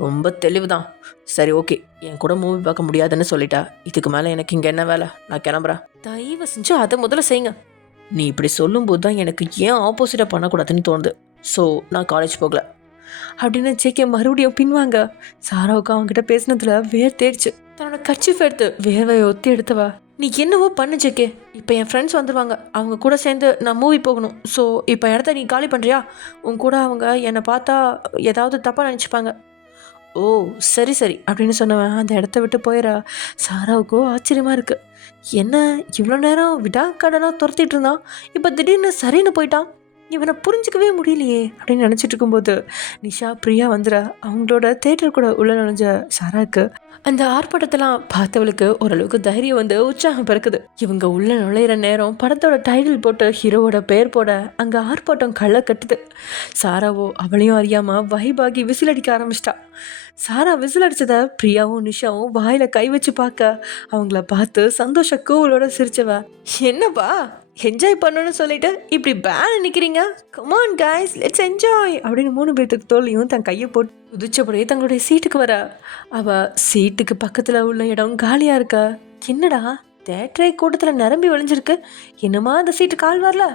ரொம்ப தெளிவு தான். சரி ஓகே, என் கூட மூவி பார்க்க முடியாதுன்னு சொல்லிட்டா. இதுக்கு மேலே எனக்கு இங்கே என்ன வேலை? நான் கிளம்புறேன். தயவு செஞ்சு அதை முதல்ல செய்யுங்க. நீ இப்படி சொல்லும்போது தான் எனக்கு ஏன் ஆப்போசிட்டாக பண்ணக்கூடாதுன்னு தோணுது. ஸோ நான் காலேஜ் போகல அப்படின்னு ஜேகே மறுபடியும் பின்வாங்க. சாராவுக்கு அவங்ககிட்ட பேசினதுல வேர் தேடிச்சு. தன்னோட கர்ச்சீஃப் எடுத்து வேர்வையை ஒத்தி எடுத்தவா, நீ என்னவோ பண்ணு ஜேகே, இப்போ என் ஃப்ரெண்ட்ஸ் வந்துடுவாங்க, அவங்க கூட சேர்ந்து நான் மூவி போகணும். ஸோ இப்போ இடத்த நீ காலி பண்ணுறியா? உன் கூட அவங்க என்னை பார்த்தா ஏதாவது தப்பாக நினச்சிப்பாங்க. ஓ சரி சரி அப்படின்னு சொன்னவன் அந்த இடத்த விட்டு போயிடா. சாராவுக்கோ ஆச்சரியமாக இருக்குது. என்ன இவ்வளோ நேரம் விடாக்கடனாக துரத்திட்டு இருந்தான், இப்போ திடீர்னு சரின்னு போயிட்டான். இவனை புரிஞ்சிக்கவே முடியலையே அப்படின்னு நினச்சிட்டு இருக்கும்போது நிஷா பிரியா வந்துடா. அவங்களோட தேட்டர் கூட உள்ள நுழைஞ்ச சாராவுக்கு அந்த ஆர்ப்பாட்டத்தெல்லாம் பார்த்தவளுக்கு ஓரளவுக்கு தைரியம் வந்து உற்சாகம் பிறக்குது. இவங்க உள்ள நுழையிற நேரம் படத்தோட டைட்டில் போட்டு ஹீரோவோட பேர் போட அங்க ஆர்ப்பாட்டம் களை கட்டுது. சாராவோ அவளையும் அறியாம வைபாகி விசில் அடிக்க ஆரம்பிச்சிட்டா. சாரா விசில் அடிச்சத பிரியாவும் நிஷாவும் வாயில கை வச்சு பார்க்க அவங்கள பார்த்து சந்தோஷ கூவலோட சிரிச்சவ, என்னப்பா என்ஜாய் பண்ணணும்னு சொல்லிட்டு இப்படி பேன் நிற்கிறீங்க, கமான் கைஸ் லெட்ஸ் என்ஜாய் அப்படின்னு 3 பேர்த்துக்கு தோல்லையும் தன் கையை போட்டு குதிச்சபடியே தங்களுடைய சீட்டுக்கு வர. அவ சீட்டுக்கு பக்கத்தில் உள்ள இடம் காலியா இருக்க. என்னடா தேட்டரை கூட்டத்தில் நிரம்பி ஒளிஞ்சிருக்கு, என்னமா அந்த சீட்டு கால் வரல,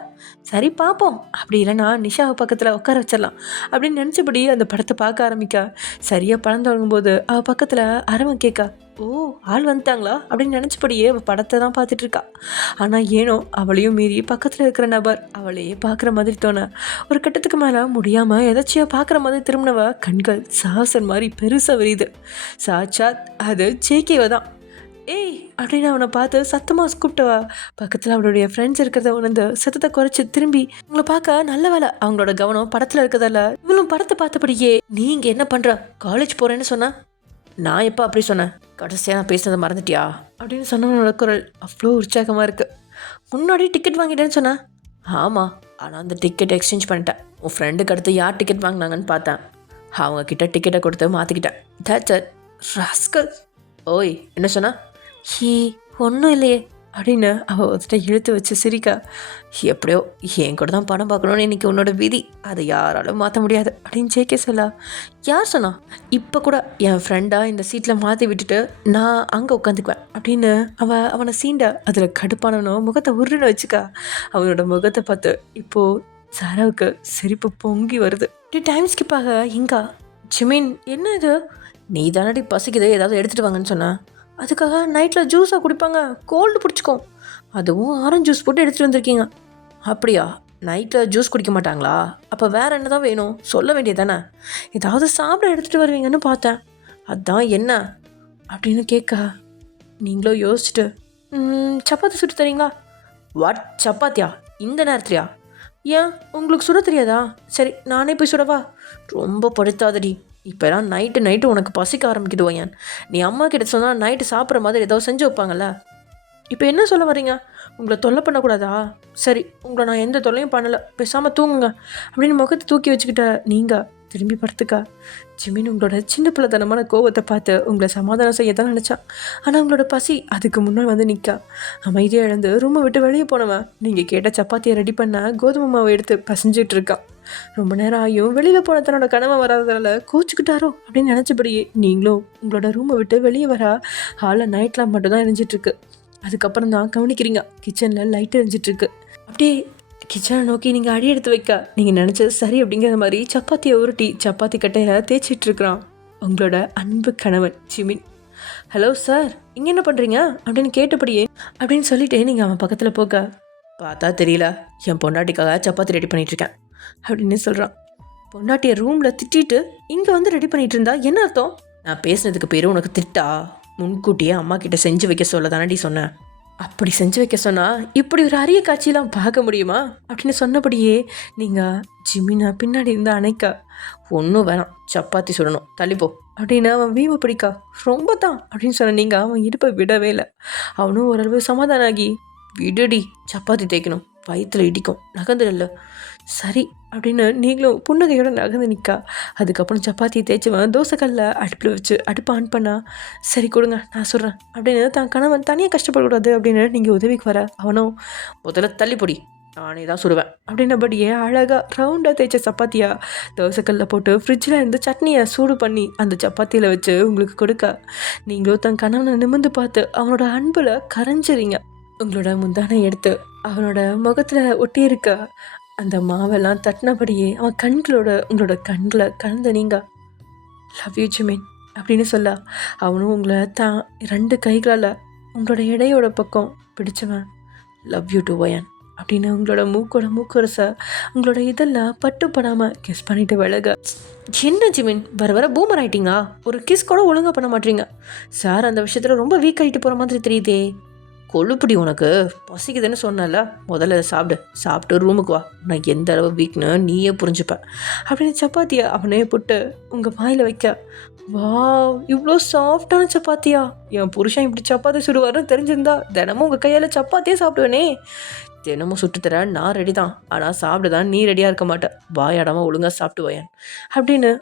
சரி பார்ப்போம், அப்படி இல்லைன்னா நிஷாவை பக்கத்தில் உட்கார வச்சிடலாம் அப்படின்னு நினச்சபடி அந்த படத்தை பார்க்க ஆரம்பிக்க. சரியாக படம் தொடங்கும்போது அவள் பக்கத்தில் அரவன் கேட்கா, ஓ ஆள் வந்துட்டாங்களா அப்படின்னு நினச்சபடியே அவள் படத்தை தான் பார்த்துட்டு இருக்கா. ஆனால் ஏனோ அவளையும் மீறி பக்கத்தில் இருக்கிற நபர் அவளையே பார்க்குற மாதிரி தோண ஒரு கட்டத்துக்கு மேலே முடியாமல் எதாச்சியாக பார்க்குற மாதிரி திரும்பினவ கண்கள் சாசன் மாதிரி பெருசாக விரியுது. சாட்சாத் அது ஜேகேவை தான். ஏய் அப்படின்னு அவனை பார்த்து சத்தமாக கூப்பிட்டவா பக்கத்தில் அவளுடைய ஃப்ரெண்ட்ஸ் இருக்கிறத உணர்ந்து சத்தத்தை குறைச்சி திரும்பி உங்களை பார்க்க நல்ல வேலை அவங்களோட கவனம் படத்தில் இருக்கிறதால இவளும் படத்தை பார்த்தபடியே, நீ இங்கே என்ன பண்ணுற, காலேஜ் போகிறேன்னு சொன்னா, நான் எப்போ அப்படி சொன்னேன், கடைசியாக நான் பேசுனதை மறந்துட்டியா அப்படின்னு சொன்னவனோட குரல் அவ்வளோ உற்சாகமாக இருக்குது. முன்னாடி டிக்கெட் வாங்கிட்டேன்னு சொன்னேன். ஆமாம், ஆனால் அந்த டிக்கெட் எக்ஸ்சேஞ்ச் பண்ணிட்டேன். உன் ஃப்ரெண்டுக்கு அடுத்து யார் டிக்கெட் வாங்கினாங்கன்னு பார்த்தேன், அவங்க கிட்ட டிக்கெட்டை கொடுத்து மாற்றிக்கிட்டேன். That's it rascal. ஓய் என்ன சொன்னா? ஹீ ஒன்றும் இல்லையே அப்படின்னு அவள் வந்துட்டு இழுத்து வச்சு சிரிக்கா. எப்படியோ என் கூட தான் படம் பார்க்கணுன்னு இன்றைக்கி உன்னோட விதி, அதை யாராலும் மாற்ற முடியாது அப்படின்னு ஜேகே சொல்லா. யார் சொன்னா? இப்போ கூட என் ஃப்ரெண்டாக இந்த சீட்டில் மாற்றி விட்டுட்டு நான் அங்கே உட்காந்துக்குவேன் அப்படின்னு அவனை சீண்ட. அதில் கடுப்பானவனோ முகத்தை உருன்னு வச்சுக்கா. அவனோட முகத்தை பார்த்து இப்போது சாராவுக்கு சிரிப்பு பொங்கி வருது. டைம் ஸ்கிப் ஆக இங்கா, ஜிமின் என்ன இது, நீ தானடி பசிக்குது ஏதாவது எடுத்துகிட்டு வாங்கன்னு சொன்னா, அதுக்காக நைட்டில் ஜூஸாக குடிப்பாங்க, கோல்டு பிடிச்சிக்கும், அதுவும் ஆரஞ்சு ஜூஸ் போட்டு எடுத்துகிட்டு வந்திருக்கீங்க. அப்படியா, நைட்டில் ஜூஸ் குடிக்க மாட்டாங்களா? அப்போ வேறு என்ன தான் வேணும் சொல்ல வேண்டியது தானே, ஏதாவது சாப்பிட எடுத்துகிட்டு வருவீங்கன்னு பார்த்தேன், அதான் என்ன அப்படின்னு கேட்க. நீங்களும் யோசிச்சுட்டு சப்பாத்தி சுட்டு தரீங்களா? வாட் சப்பாத்தியா இந்த நேரத்துலையா? ஏன் உங்களுக்கு சுட தெரியாதா? சரி நானே போய் சுடவா? ரொம்ப படுத்தாதடி, இப்போலாம் நைட்டு உனக்கு பசிக்க ஆரம்பிக்குது ஏன், நீ அம்மா கிட்ட சொன்னால் நைட்டு சாப்பிட்ற மாதிரி ஏதாவது செஞ்சு வைப்பாங்கல்ல, இப்போ என்ன சொல்ல வரீங்க, உங்களை தொல்லை பண்ணக்கூடாதா? சரி உங்களை நான் எந்த தொல்லையும் பண்ணலை, பேசாமல் தூங்குங்க அப்படின்னு முகத்தை தூக்கி வச்சுக்கிட்ட நீங்கள் திரும்பி படுத்துக்கா. ஜிமின் உங்களோட சின்ன பிள்ளைத்தனமான கோவத்தை பார்த்து உங்களை சமாதானம் செய்ய தான் நினச்சான். ஆனால் உங்களோட பசி அதுக்கு முன்னாள் வந்து நிற்கா. அமைதியாக இழந்து ரூமை விட்டு வெளியே போனவன் நீங்கள் கேட்ட சப்பாத்தியை ரெடி பண்ண கோதுமை மாவை எடுத்து பசஞ்சிட்டு இருக்கான். ரொம்ப நேரம் ஆகியும் வெளியில் போன தன்னோட கனவை வராததால கோச்சிக்கிட்டாரோ அப்படின்னு நினச்சபடியே நீங்களும் உங்களோட ரூமை விட்டு வெளியே வர ஹாலில் நைட் லேம்ப் மட்டும் தான் எரிஞ்சிட்ருக்கு. அதுக்கப்புறம் தான் கவனிக்கிறீங்க கிச்சனில் லைட் எரிஞ்சிட்ருக்கு. அப்படியே கிச்சனை நோக்கி நீங்கள் அடி எடுத்து வைக்க நீங்கள் நினச்சது சரி அப்படிங்கிற மாதிரி சப்பாத்தியை உருட்டி சப்பாத்தி கட்டையில் தேய்ச்சிட்ருக்குறான் உங்களோட அன்பு கணவன் ஜிமின். ஹலோ சார், இங்கே என்ன பண்ணுறீங்க அப்படின்னு கேட்டபடியே அப்படின்னு சொல்லிட்டு நீங்கள் அவன் பக்கத்தில் போக, பார்த்தா தெரியல என் பொண்டாட்டிக்காக சப்பாத்தி ரெடி பண்ணிகிட்ருக்கேன் அப்படின்னு சொல்கிறான். பொண்டாட்டியை ரூமில் திட்டிட்டு இங்கே வந்து ரெடி பண்ணிகிட்டு இருந்தா என்ன அர்த்தம்? நான் பேசுனதுக்கு பேர் உனக்கு திட்டா? முன்கூட்டியே அம்மா கிட்ட செஞ்சு வைக்க சொல்ல தானடி சொன்னேன். அப்படி செஞ்சு வைக்க சொன்னால் இப்படி ஒரு அரிய காட்சியெலாம் பார்க்க முடியுமா அப்படின்னு சொன்னபடியே நீங்கள் ஜிமினை பின்னாடி இருந்து அணைக்க, ஒன்றும் வேணாம் சப்பாத்தி சுடணும் தள்ளிப்போ அப்படின்னு அவன் வீவை பிடிக்கா. ரொம்ப தான் அப்படின்னு சொன்ன நீங்கள் அவன் இடுப்பை விடவே இல்லை. அவனும் ஓரளவு சமாதானம் ஆகி, விடுடி சப்பாத்தி தேய்க்கணும் வயிற்றில் இடிக்கும் நகர்ந்துடல, சரி அப்படின்னு நீங்களும் புன்னகையோட நகர்ந்து நிற்கா. அதுக்கப்புறம் சப்பாத்தியை தேய்ச்சவன் தோசைக்கல்ல அடுப்பில் வச்சு அடுப்பை ஆன் பண்ணா. சரி கொடுங்க நான் சொல்கிறேன் அப்படின்னு தான் கணவன் தனியாக கஷ்டப்படக்கூடாது அப்படின்னு நீங்கள் உதவிக்கு வர, அவனும் முதல்ல தள்ளிப்பொடி நானே தான் சுடுவேன் அப்படின்னபடியே அழகாக ரவுண்டாக தேய்ச்ச சப்பாத்தியா தோசைக்கல்ல போட்டு ஃப்ரிட்ஜில் இருந்து சட்னியை சூடு பண்ணி அந்த சப்பாத்தியில் வச்சு உங்களுக்கு கொடுக்க, நீங்களும் தன் கணவனை நிமிர்ந்து பார்த்து அவனோட அன்பில் கரைஞ்சிறீங்க. உங்களோட முந்தானை எடுத்து அவனோட முகத்தில் ஒட்டியிருக்க அந்த மாவெல்லாம் தட்டினபடியே அவன் உங்களோட கண்களை கலந்த நீங்கள் லவ் யூ ஜிமின் அப்படின்னு சொல்ல, அவனும் உங்களை தான் 2 கைகளால் உங்களோட இடையோட பக்கம் பிடிச்சவன் லவ் யூ டு வயன் அப்படின்னு உங்களோட மூக்கரச உங்களோட இதெல்லாம் பட்டுப்படாமல் கிஸ் பண்ணிட்டு விலக. என்ன ஜிமின் வர பூமர் ஆயிட்டீங்களா? ஒரு கிஸ் கூட ஒழுங்காக பண்ண மாட்டீங்க சார், அந்த விஷயத்தில் ரொம்ப வீக் ஆகிட்டு போகிற மாதிரி தெரியுதே. கொழுப்புடி உனக்கு பசிக்குதுன்னு சொன்னல, முதல்ல சாப்பிட்டு ரூமுக்கு வா, நான் எந்த அளவு வீக்னு நீயே புரிஞ்சுப்ப அப்படின்னு சப்பாத்தியை அவனே போட்டு உங்கள் வாயில் வைக்க, வாவ்! இவ்ளோ சாஃப்ட்டான சப்பாத்தியா? என் புருஷன் இப்படி சப்பாத்தி சுடுவாருன்னு தெரிஞ்சிருந்தா தினமும் உங்க கையால சப்பாத்தியே சாப்பிடுவேனே. தினமும் சுட்டு தர நான் ரெடி தான். ஆனா சாப்பிட தான் நீ ரெடியா இருக்க மாட்ட. வாயாடாம ஒழுங்கா சாப்பிட்டு வாயேன். அப்படின்னு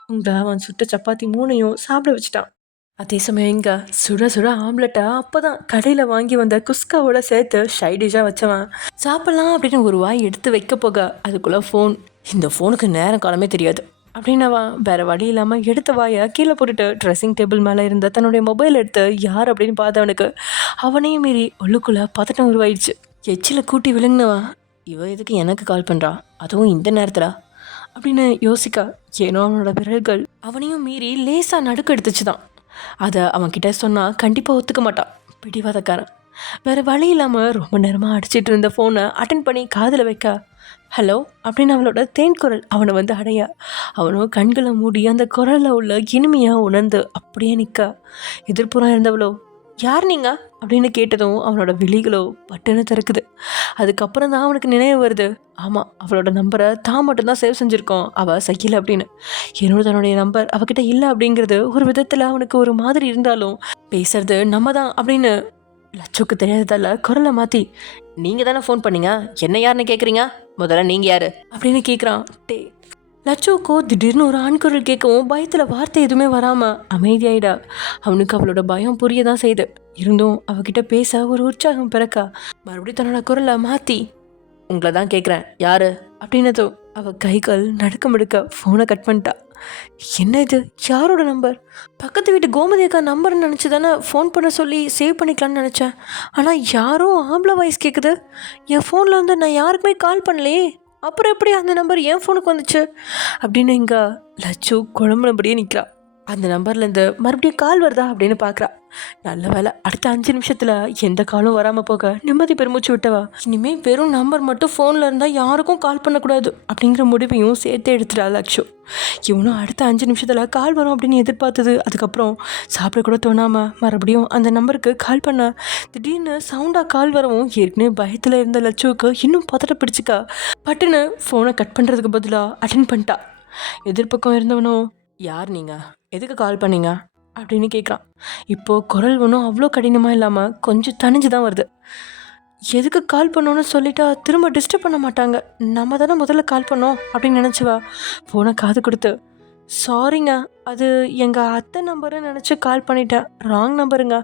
அவன் சுட்ட சப்பாத்தி 3யும் சாப்பிட வச்சுட்டான். அதே சமயம் இங்க சுட சுட ஆம்லெட்டை அப்பதான் கடையில வாங்கி வந்த குஸ்காவோட சேர்த்து சைடிஷா வச்சவன் சாப்பிடலாம் அப்படின்னு ஒரு வாய் எடுத்து வைக்க போக அதுக்குள்ள ஃபோன். இந்த ஃபோனுக்கு நேரம் காலமே தெரியாது அப்படின்னு அவன் வேற வழி இல்லாம எடுத்த வாயை கீழே போட்டுட்டு ட்ரெஸ்ஸிங் டேபிள் மேல இருந்த தன்னுடைய மொபைல் எடுத்து யார் அப்படின்னு பார்த்தவனுக்கு அவனையும் மீறி உள்ளுக்குள்ள பதட்டம் உருவாயிடுச்சு. எச்சில கூட்டி விழுங்கினவன் இவ எதுக்கு எனக்கு கால் பண்றா, அதுவும் இந்த நேரத்துல அப்படின்னு யோசிக்க ஏனோ அவனோட விரல்கள் அவனையும் மீறி லேசா நடுக்க எடுத்துச்சுதான். அதை அவன்கிட்ட சொன்னால் கண்டிப்பாக ஒத்துக்க மாட்டான் பிடிவாதக்காரன். வேறு வழி இல்லாமல் ரொம்ப நேரமாக அடிச்சிட்டு இருந்த ஃபோனை அட்டன் பண்ணி காதில் வைக்க ஹலோ அப்படின்னு அவளோட தேன் குரல் அவனை வந்து அடைய அவனும் கண்களை மூடி அந்த குரலில் உள்ள இனிமையாக உணர்ந்து அப்படியே நிற்க எதிர்ப்புறம் இருந்தவளோ யார் நீங்கள் அப்படின்னு கேட்டதும் அவனோட விழிகளோ பட்டுன்னு திறக்குது. அதுக்கப்புறம் தான் அவனுக்கு நினைவு வருது, ஆமாம் அவளோட நம்பரை தான் மட்டும்தான் சேவ் செஞ்சுருக்கோம், அவள் சைக்கிள் அப்படின்னு. என்னோட தன்னுடைய நம்பர் அவகிட்ட இல்லை அப்படிங்கிறது ஒரு விதத்தில் அவனுக்கு ஒரு மாதிரி இருந்தாலும் பேசுறது நம்ம தான் அப்படின்னு லட்சுக்கு தெரியாததால குரலை மாற்றி நீங்கள் தானே ஃபோன் பண்ணீங்க, என்ன யாருன்னு கேட்குறீங்க, முதல்ல நீங்கள் யார் அப்படின்னு கேட்குறான். லட்சுவுக்கோ திடீர்னு ஒரு ஆண் குரல் கேட்கவும் பயத்தில் வார்த்தை எதுவுமே வராமல் அமைதியாயிடா. அவனுக்கு அவளோட பயம் புரிய தான் செய்யுது. இருந்தும் அவகிட்ட பேச ஒரு உற்சாகம் பிறக்கா மறுபடியும் தன்னோட குரலை மாற்றி உங்களை தான் கேட்குறேன் யாரு அப்படின்னதும் அவள் கைகள் நடுக்க முடுக்க ஃபோனை கட் பண்ணிட்டா. என்ன இது, யாரோட நம்பர்? பக்கத்து வீட்டு கோமதி அக்கா நம்பர்னு நினச்சி தானே ஃபோன் பண்ண சொல்லி சேவ் பண்ணிக்கலான்னு நினச்சேன். ஆனால் யாரோ ஆம்பளை வாய்ஸ் கேட்குது. என் ஃபோனில் வந்து நான் யாருக்குமே கால் பண்ணலையே, அப்புறம் எப்படி அந்த நம்பர் என் ஃபோனுக்கு வந்துச்சு அப்படின்னு இங்கே லட்சு குழம்புனபடியே நிற்கிறா. அந்த நம்பர்லேருந்து மறுபடியும் கால் வருதா அப்படின்னு பார்க்குறா. நல்ல வேலை அடுத்த 5 நிமிஷத்தில் எந்த காலும் வராமல் போக நிம்மதி பெருமூச்சு விட்டவா இனிமேல் வெறும் நம்பர் மட்டும் ஃபோனில் இருந்தால் யாருக்கும் கால் பண்ணக்கூடாது அப்படிங்கிற முடிவையும் சேர்த்து எடுத்துட்டா லட்சு. இவனும் அடுத்த 5 நிமிஷத்தில் கால் வரும் அப்படின்னு எதிர்பார்த்தது. அதுக்கப்புறம் சாப்பிடக்கூட தோணாமல் மறுபடியும் அந்த நம்பருக்கு கால் பண்ண திடீர்னு சவுண்டாக கால் வரவும் ஏற்கனவே பயத்தில் இருந்த லட்சுவுக்கு இன்னும் பதட்ட பிடிச்சிக்கா பட்டுன்னு ஃபோனை கட் பண்ணுறதுக்கு பதிலாக அட்டென்ட் பண்ணிட்டா. எதிர்பக்கம் இருந்தவனும் யார் நீங்கள், எதுக்கு கால் பண்ணீங்க அப்படின்னு கேட்குறான். இப்போது குரல் ஒன்றும் அவ்வளோ கடினமாக இல்லாமல் கொஞ்சம் தனிஞ்சு தான் வருது. எதுக்கு கால் பண்ணோன்னு சொல்லிட்டா திரும்ப டிஸ்டர்ப் பண்ண மாட்டாங்க, நம்ம தானே முதல்ல கால் பண்ணோம் அப்படின்னு நினச்சிவா ஃபோனை காது கொடுத்து சாரிங்க அது எங்கள் அத்தை நம்பருன்னு நினச்சி கால் பண்ணிட்டேன், ராங் நம்பருங்க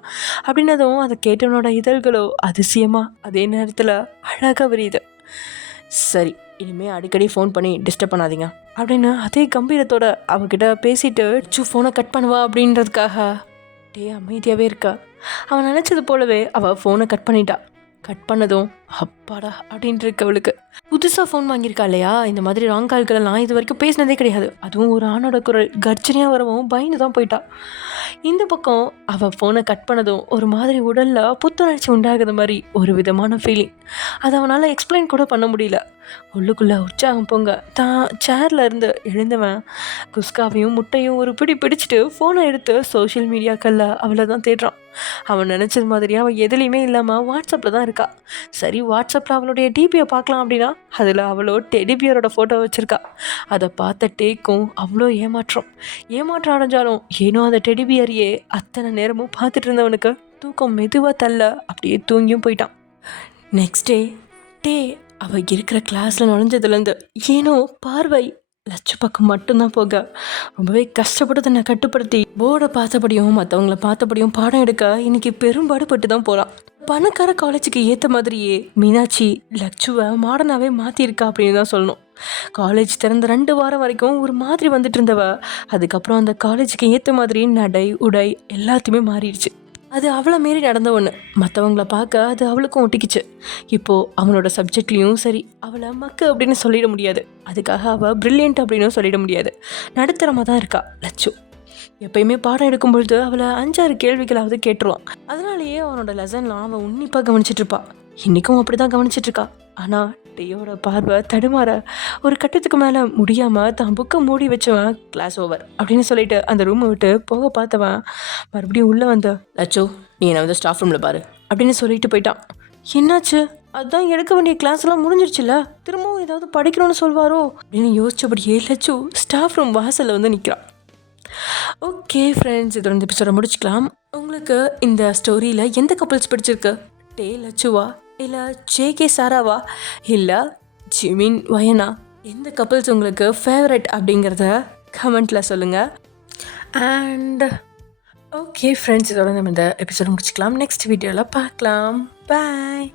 அப்படின்னதும் அதை கேட்டவனோட இதழ்களோ அதிசயமாக அதே நேரத்தில் அழகாக விரியுது. சரி இனிமேல் அடிக்கடி ஃபோன் பண்ணி டிஸ்டர்ப் பண்ணாதீங்க அப்படின்னு அதே கம்பீரத்தோட அவகிட்ட பேசிட்டு ஃபோனை கட் பண்ணுவா அப்படின்றதுக்காக அமைதியாகவே இருக்கா. அவன் நினச்சது போலவே அவள் ஃபோனை கட் பண்ணிட்டா. கட் பண்ணதும் அப்பாடா அப்படின்ட்டு இருக்கு அவளுக்கு. புதுசாக ஃபோன் வாங்கியிருக்கா இல்லையா, இந்த மாதிரி ராங் கால்களெல்லாம் இது வரைக்கும் பேசினதே கிடையாது. அதுவும் ஒரு ஆணோட குரல் கர்ஜனையாக வரவும் பயந்து தான் போயிட்டா. இந்த பக்கம் அவள் ஃபோனை கட் பண்ணதும் ஒரு மாதிரி உடலில் புத்துணர்ச்சி உண்டாகுது மாதிரி ஒரு விதமான ஃபீலிங். அதை அவனால் எக்ஸ்பிளைன் கூட பண்ண முடியல. உள்ளுக்குள்ளே உற்சாகம் பொங்க தான் சேரில் இருந்து எழுந்தவன் குஸ்காவையும் முட்டையும் ஒரு பிடிச்சிட்டு ஃபோனை எடுத்து சோஷியல் மீடியாக்களில் அவளை தான் தேடுறான். அவன் நினச்சது மாதிரி அவள் எதுலேயுமே இல்லாமல் வாட்ஸ்அப்பில் தான் இருக்கா. சரி வாட்ஸ்அப்பில் அவளுடைய டிபியை பார்க்கலாம் அப்படின்னா அதில் அவளோ டெடிபியரோட ஃபோட்டோ வச்சுருக்கா. அதை பார்த்த டேக்கும் அவ்வளோ ஏமாற்றம் அடைஞ்சாலும் ஏனோ அந்த டெடிபியரையே அத்தனை நேரமும் பார்த்துட்டு இருந்தவனுக்கு தூக்கம் மெதுவாக தள்ள அப்படியே தூங்கியும் போயிட்டான். நெக்ஸ்ட் டே அவள் இருக்கிற கிளாஸில் நுழைஞ்சதுலேருந்து ஏனோ பார்வை லட்ச பக்கம் மட்டும்தான் போக ரொம்பவே கஷ்டப்பட்டு தன்னை கட்டுப்படுத்தி போர்டை பார்த்தபடியும் மற்றவங்கள பார்த்தபடியும் பாடம் எடுக்க இன்னைக்கு பெரும்பாடுபட்டு தான் போகிறான். பணக்கார காலேஜுக்கு ஏற்ற மாதிரியே மீனாட்சி லட்சுவை மாடர்னாகவே மாற்றிருக்கா அப்படின்னு தான் சொல்லணும். காலேஜ் திறந்த 2 வாரம் வரைக்கும் ஒரு மாதிரி வந்துட்டு இருந்தவ அதுக்கப்புறம் அந்த காலேஜுக்கு ஏற்ற மாதிரி நடை உடை எல்லாத்தையுமே மாறிடுச்சு. அது அவளை மீறி நடந்த ஒன்று. மற்றவங்கள பார்க்க அது அவளுக்கும் ஒட்டிக்கிச்சு. இப்போது அவனோட சப்ஜெக்ட்லேயும் சரி அவளை மக்கு அப்படின்னு சொல்லிட முடியாது, அதுக்காக அவள் ப்ரில்லியன்ட் அப்படின்னு சொல்லிட முடியாது. நடுத்தரமாக தான் இருக்கா லட்சு. எப்பயுமே பாடம் எடுக்கும்பொழுது அவளை 5-6 கேள்விகளாவது கேட்டுருவான். அதனாலேயே அவனோட லெசன்லாம் அவன் உன்னிப்பாக கவனிச்சிட்ருப்பா. இன்றைக்கும் அப்படி தான் கவனிச்சிட்ருக்கா. ஆனால் டேயோட பார்வை தடுமாற ஒரு கட்டத்துக்கு மேலே முடியாமல் தான் புக்கை மூடி வச்சவன் கிளாஸ் ஓவர் அப்படின்னு சொல்லிட்டு அந்த ரூமை விட்டு போக பார்த்தவன் மறுபடியும் உள்ளே வந்த லட்சோ நீ என்னை வந்து ஸ்டாஃப் ரூமில் பாரு அப்படின்னு சொல்லிட்டு போயிட்டான். என்னாச்சு, அதுதான் எடுக்க வேண்டிய கிளாஸ்லாம் முடிஞ்சிருச்சுல்ல, திரும்பவும் ஏதாவது படிக்கணும்னு சொல்வாரோ அப்படின்னு யோசிச்சபடியே லட்சு ஸ்டாஃப் ரூம் வாசலில் வந்து நிற்கிறான். ஓகே ஃப்ரெண்ட்ஸ், இதோட இந்த எபிசோட முடிச்சுக்கலாம். உங்களுக்கு இந்த ஸ்டோரியில் எந்த கப்புள்ஸ் பிடிச்சிருக்கு? டே லச்சுவா, இல்லை ஜேகே சாராவா, இல்லை ஜிமின் வயனா? எந்த கப்புள்ஸ் உங்களுக்கு ஃபேவரட் அப்படிங்கிறத கமெண்ட்டில் சொல்லுங்கள். அண்ட் ஓகே ஃப்ரெண்ட்ஸ், இதோட நம்ம இந்த எபிசோட முடிச்சுக்கலாம். நெக்ஸ்ட் வீடியோவில் பார்க்கலாம். பாய்.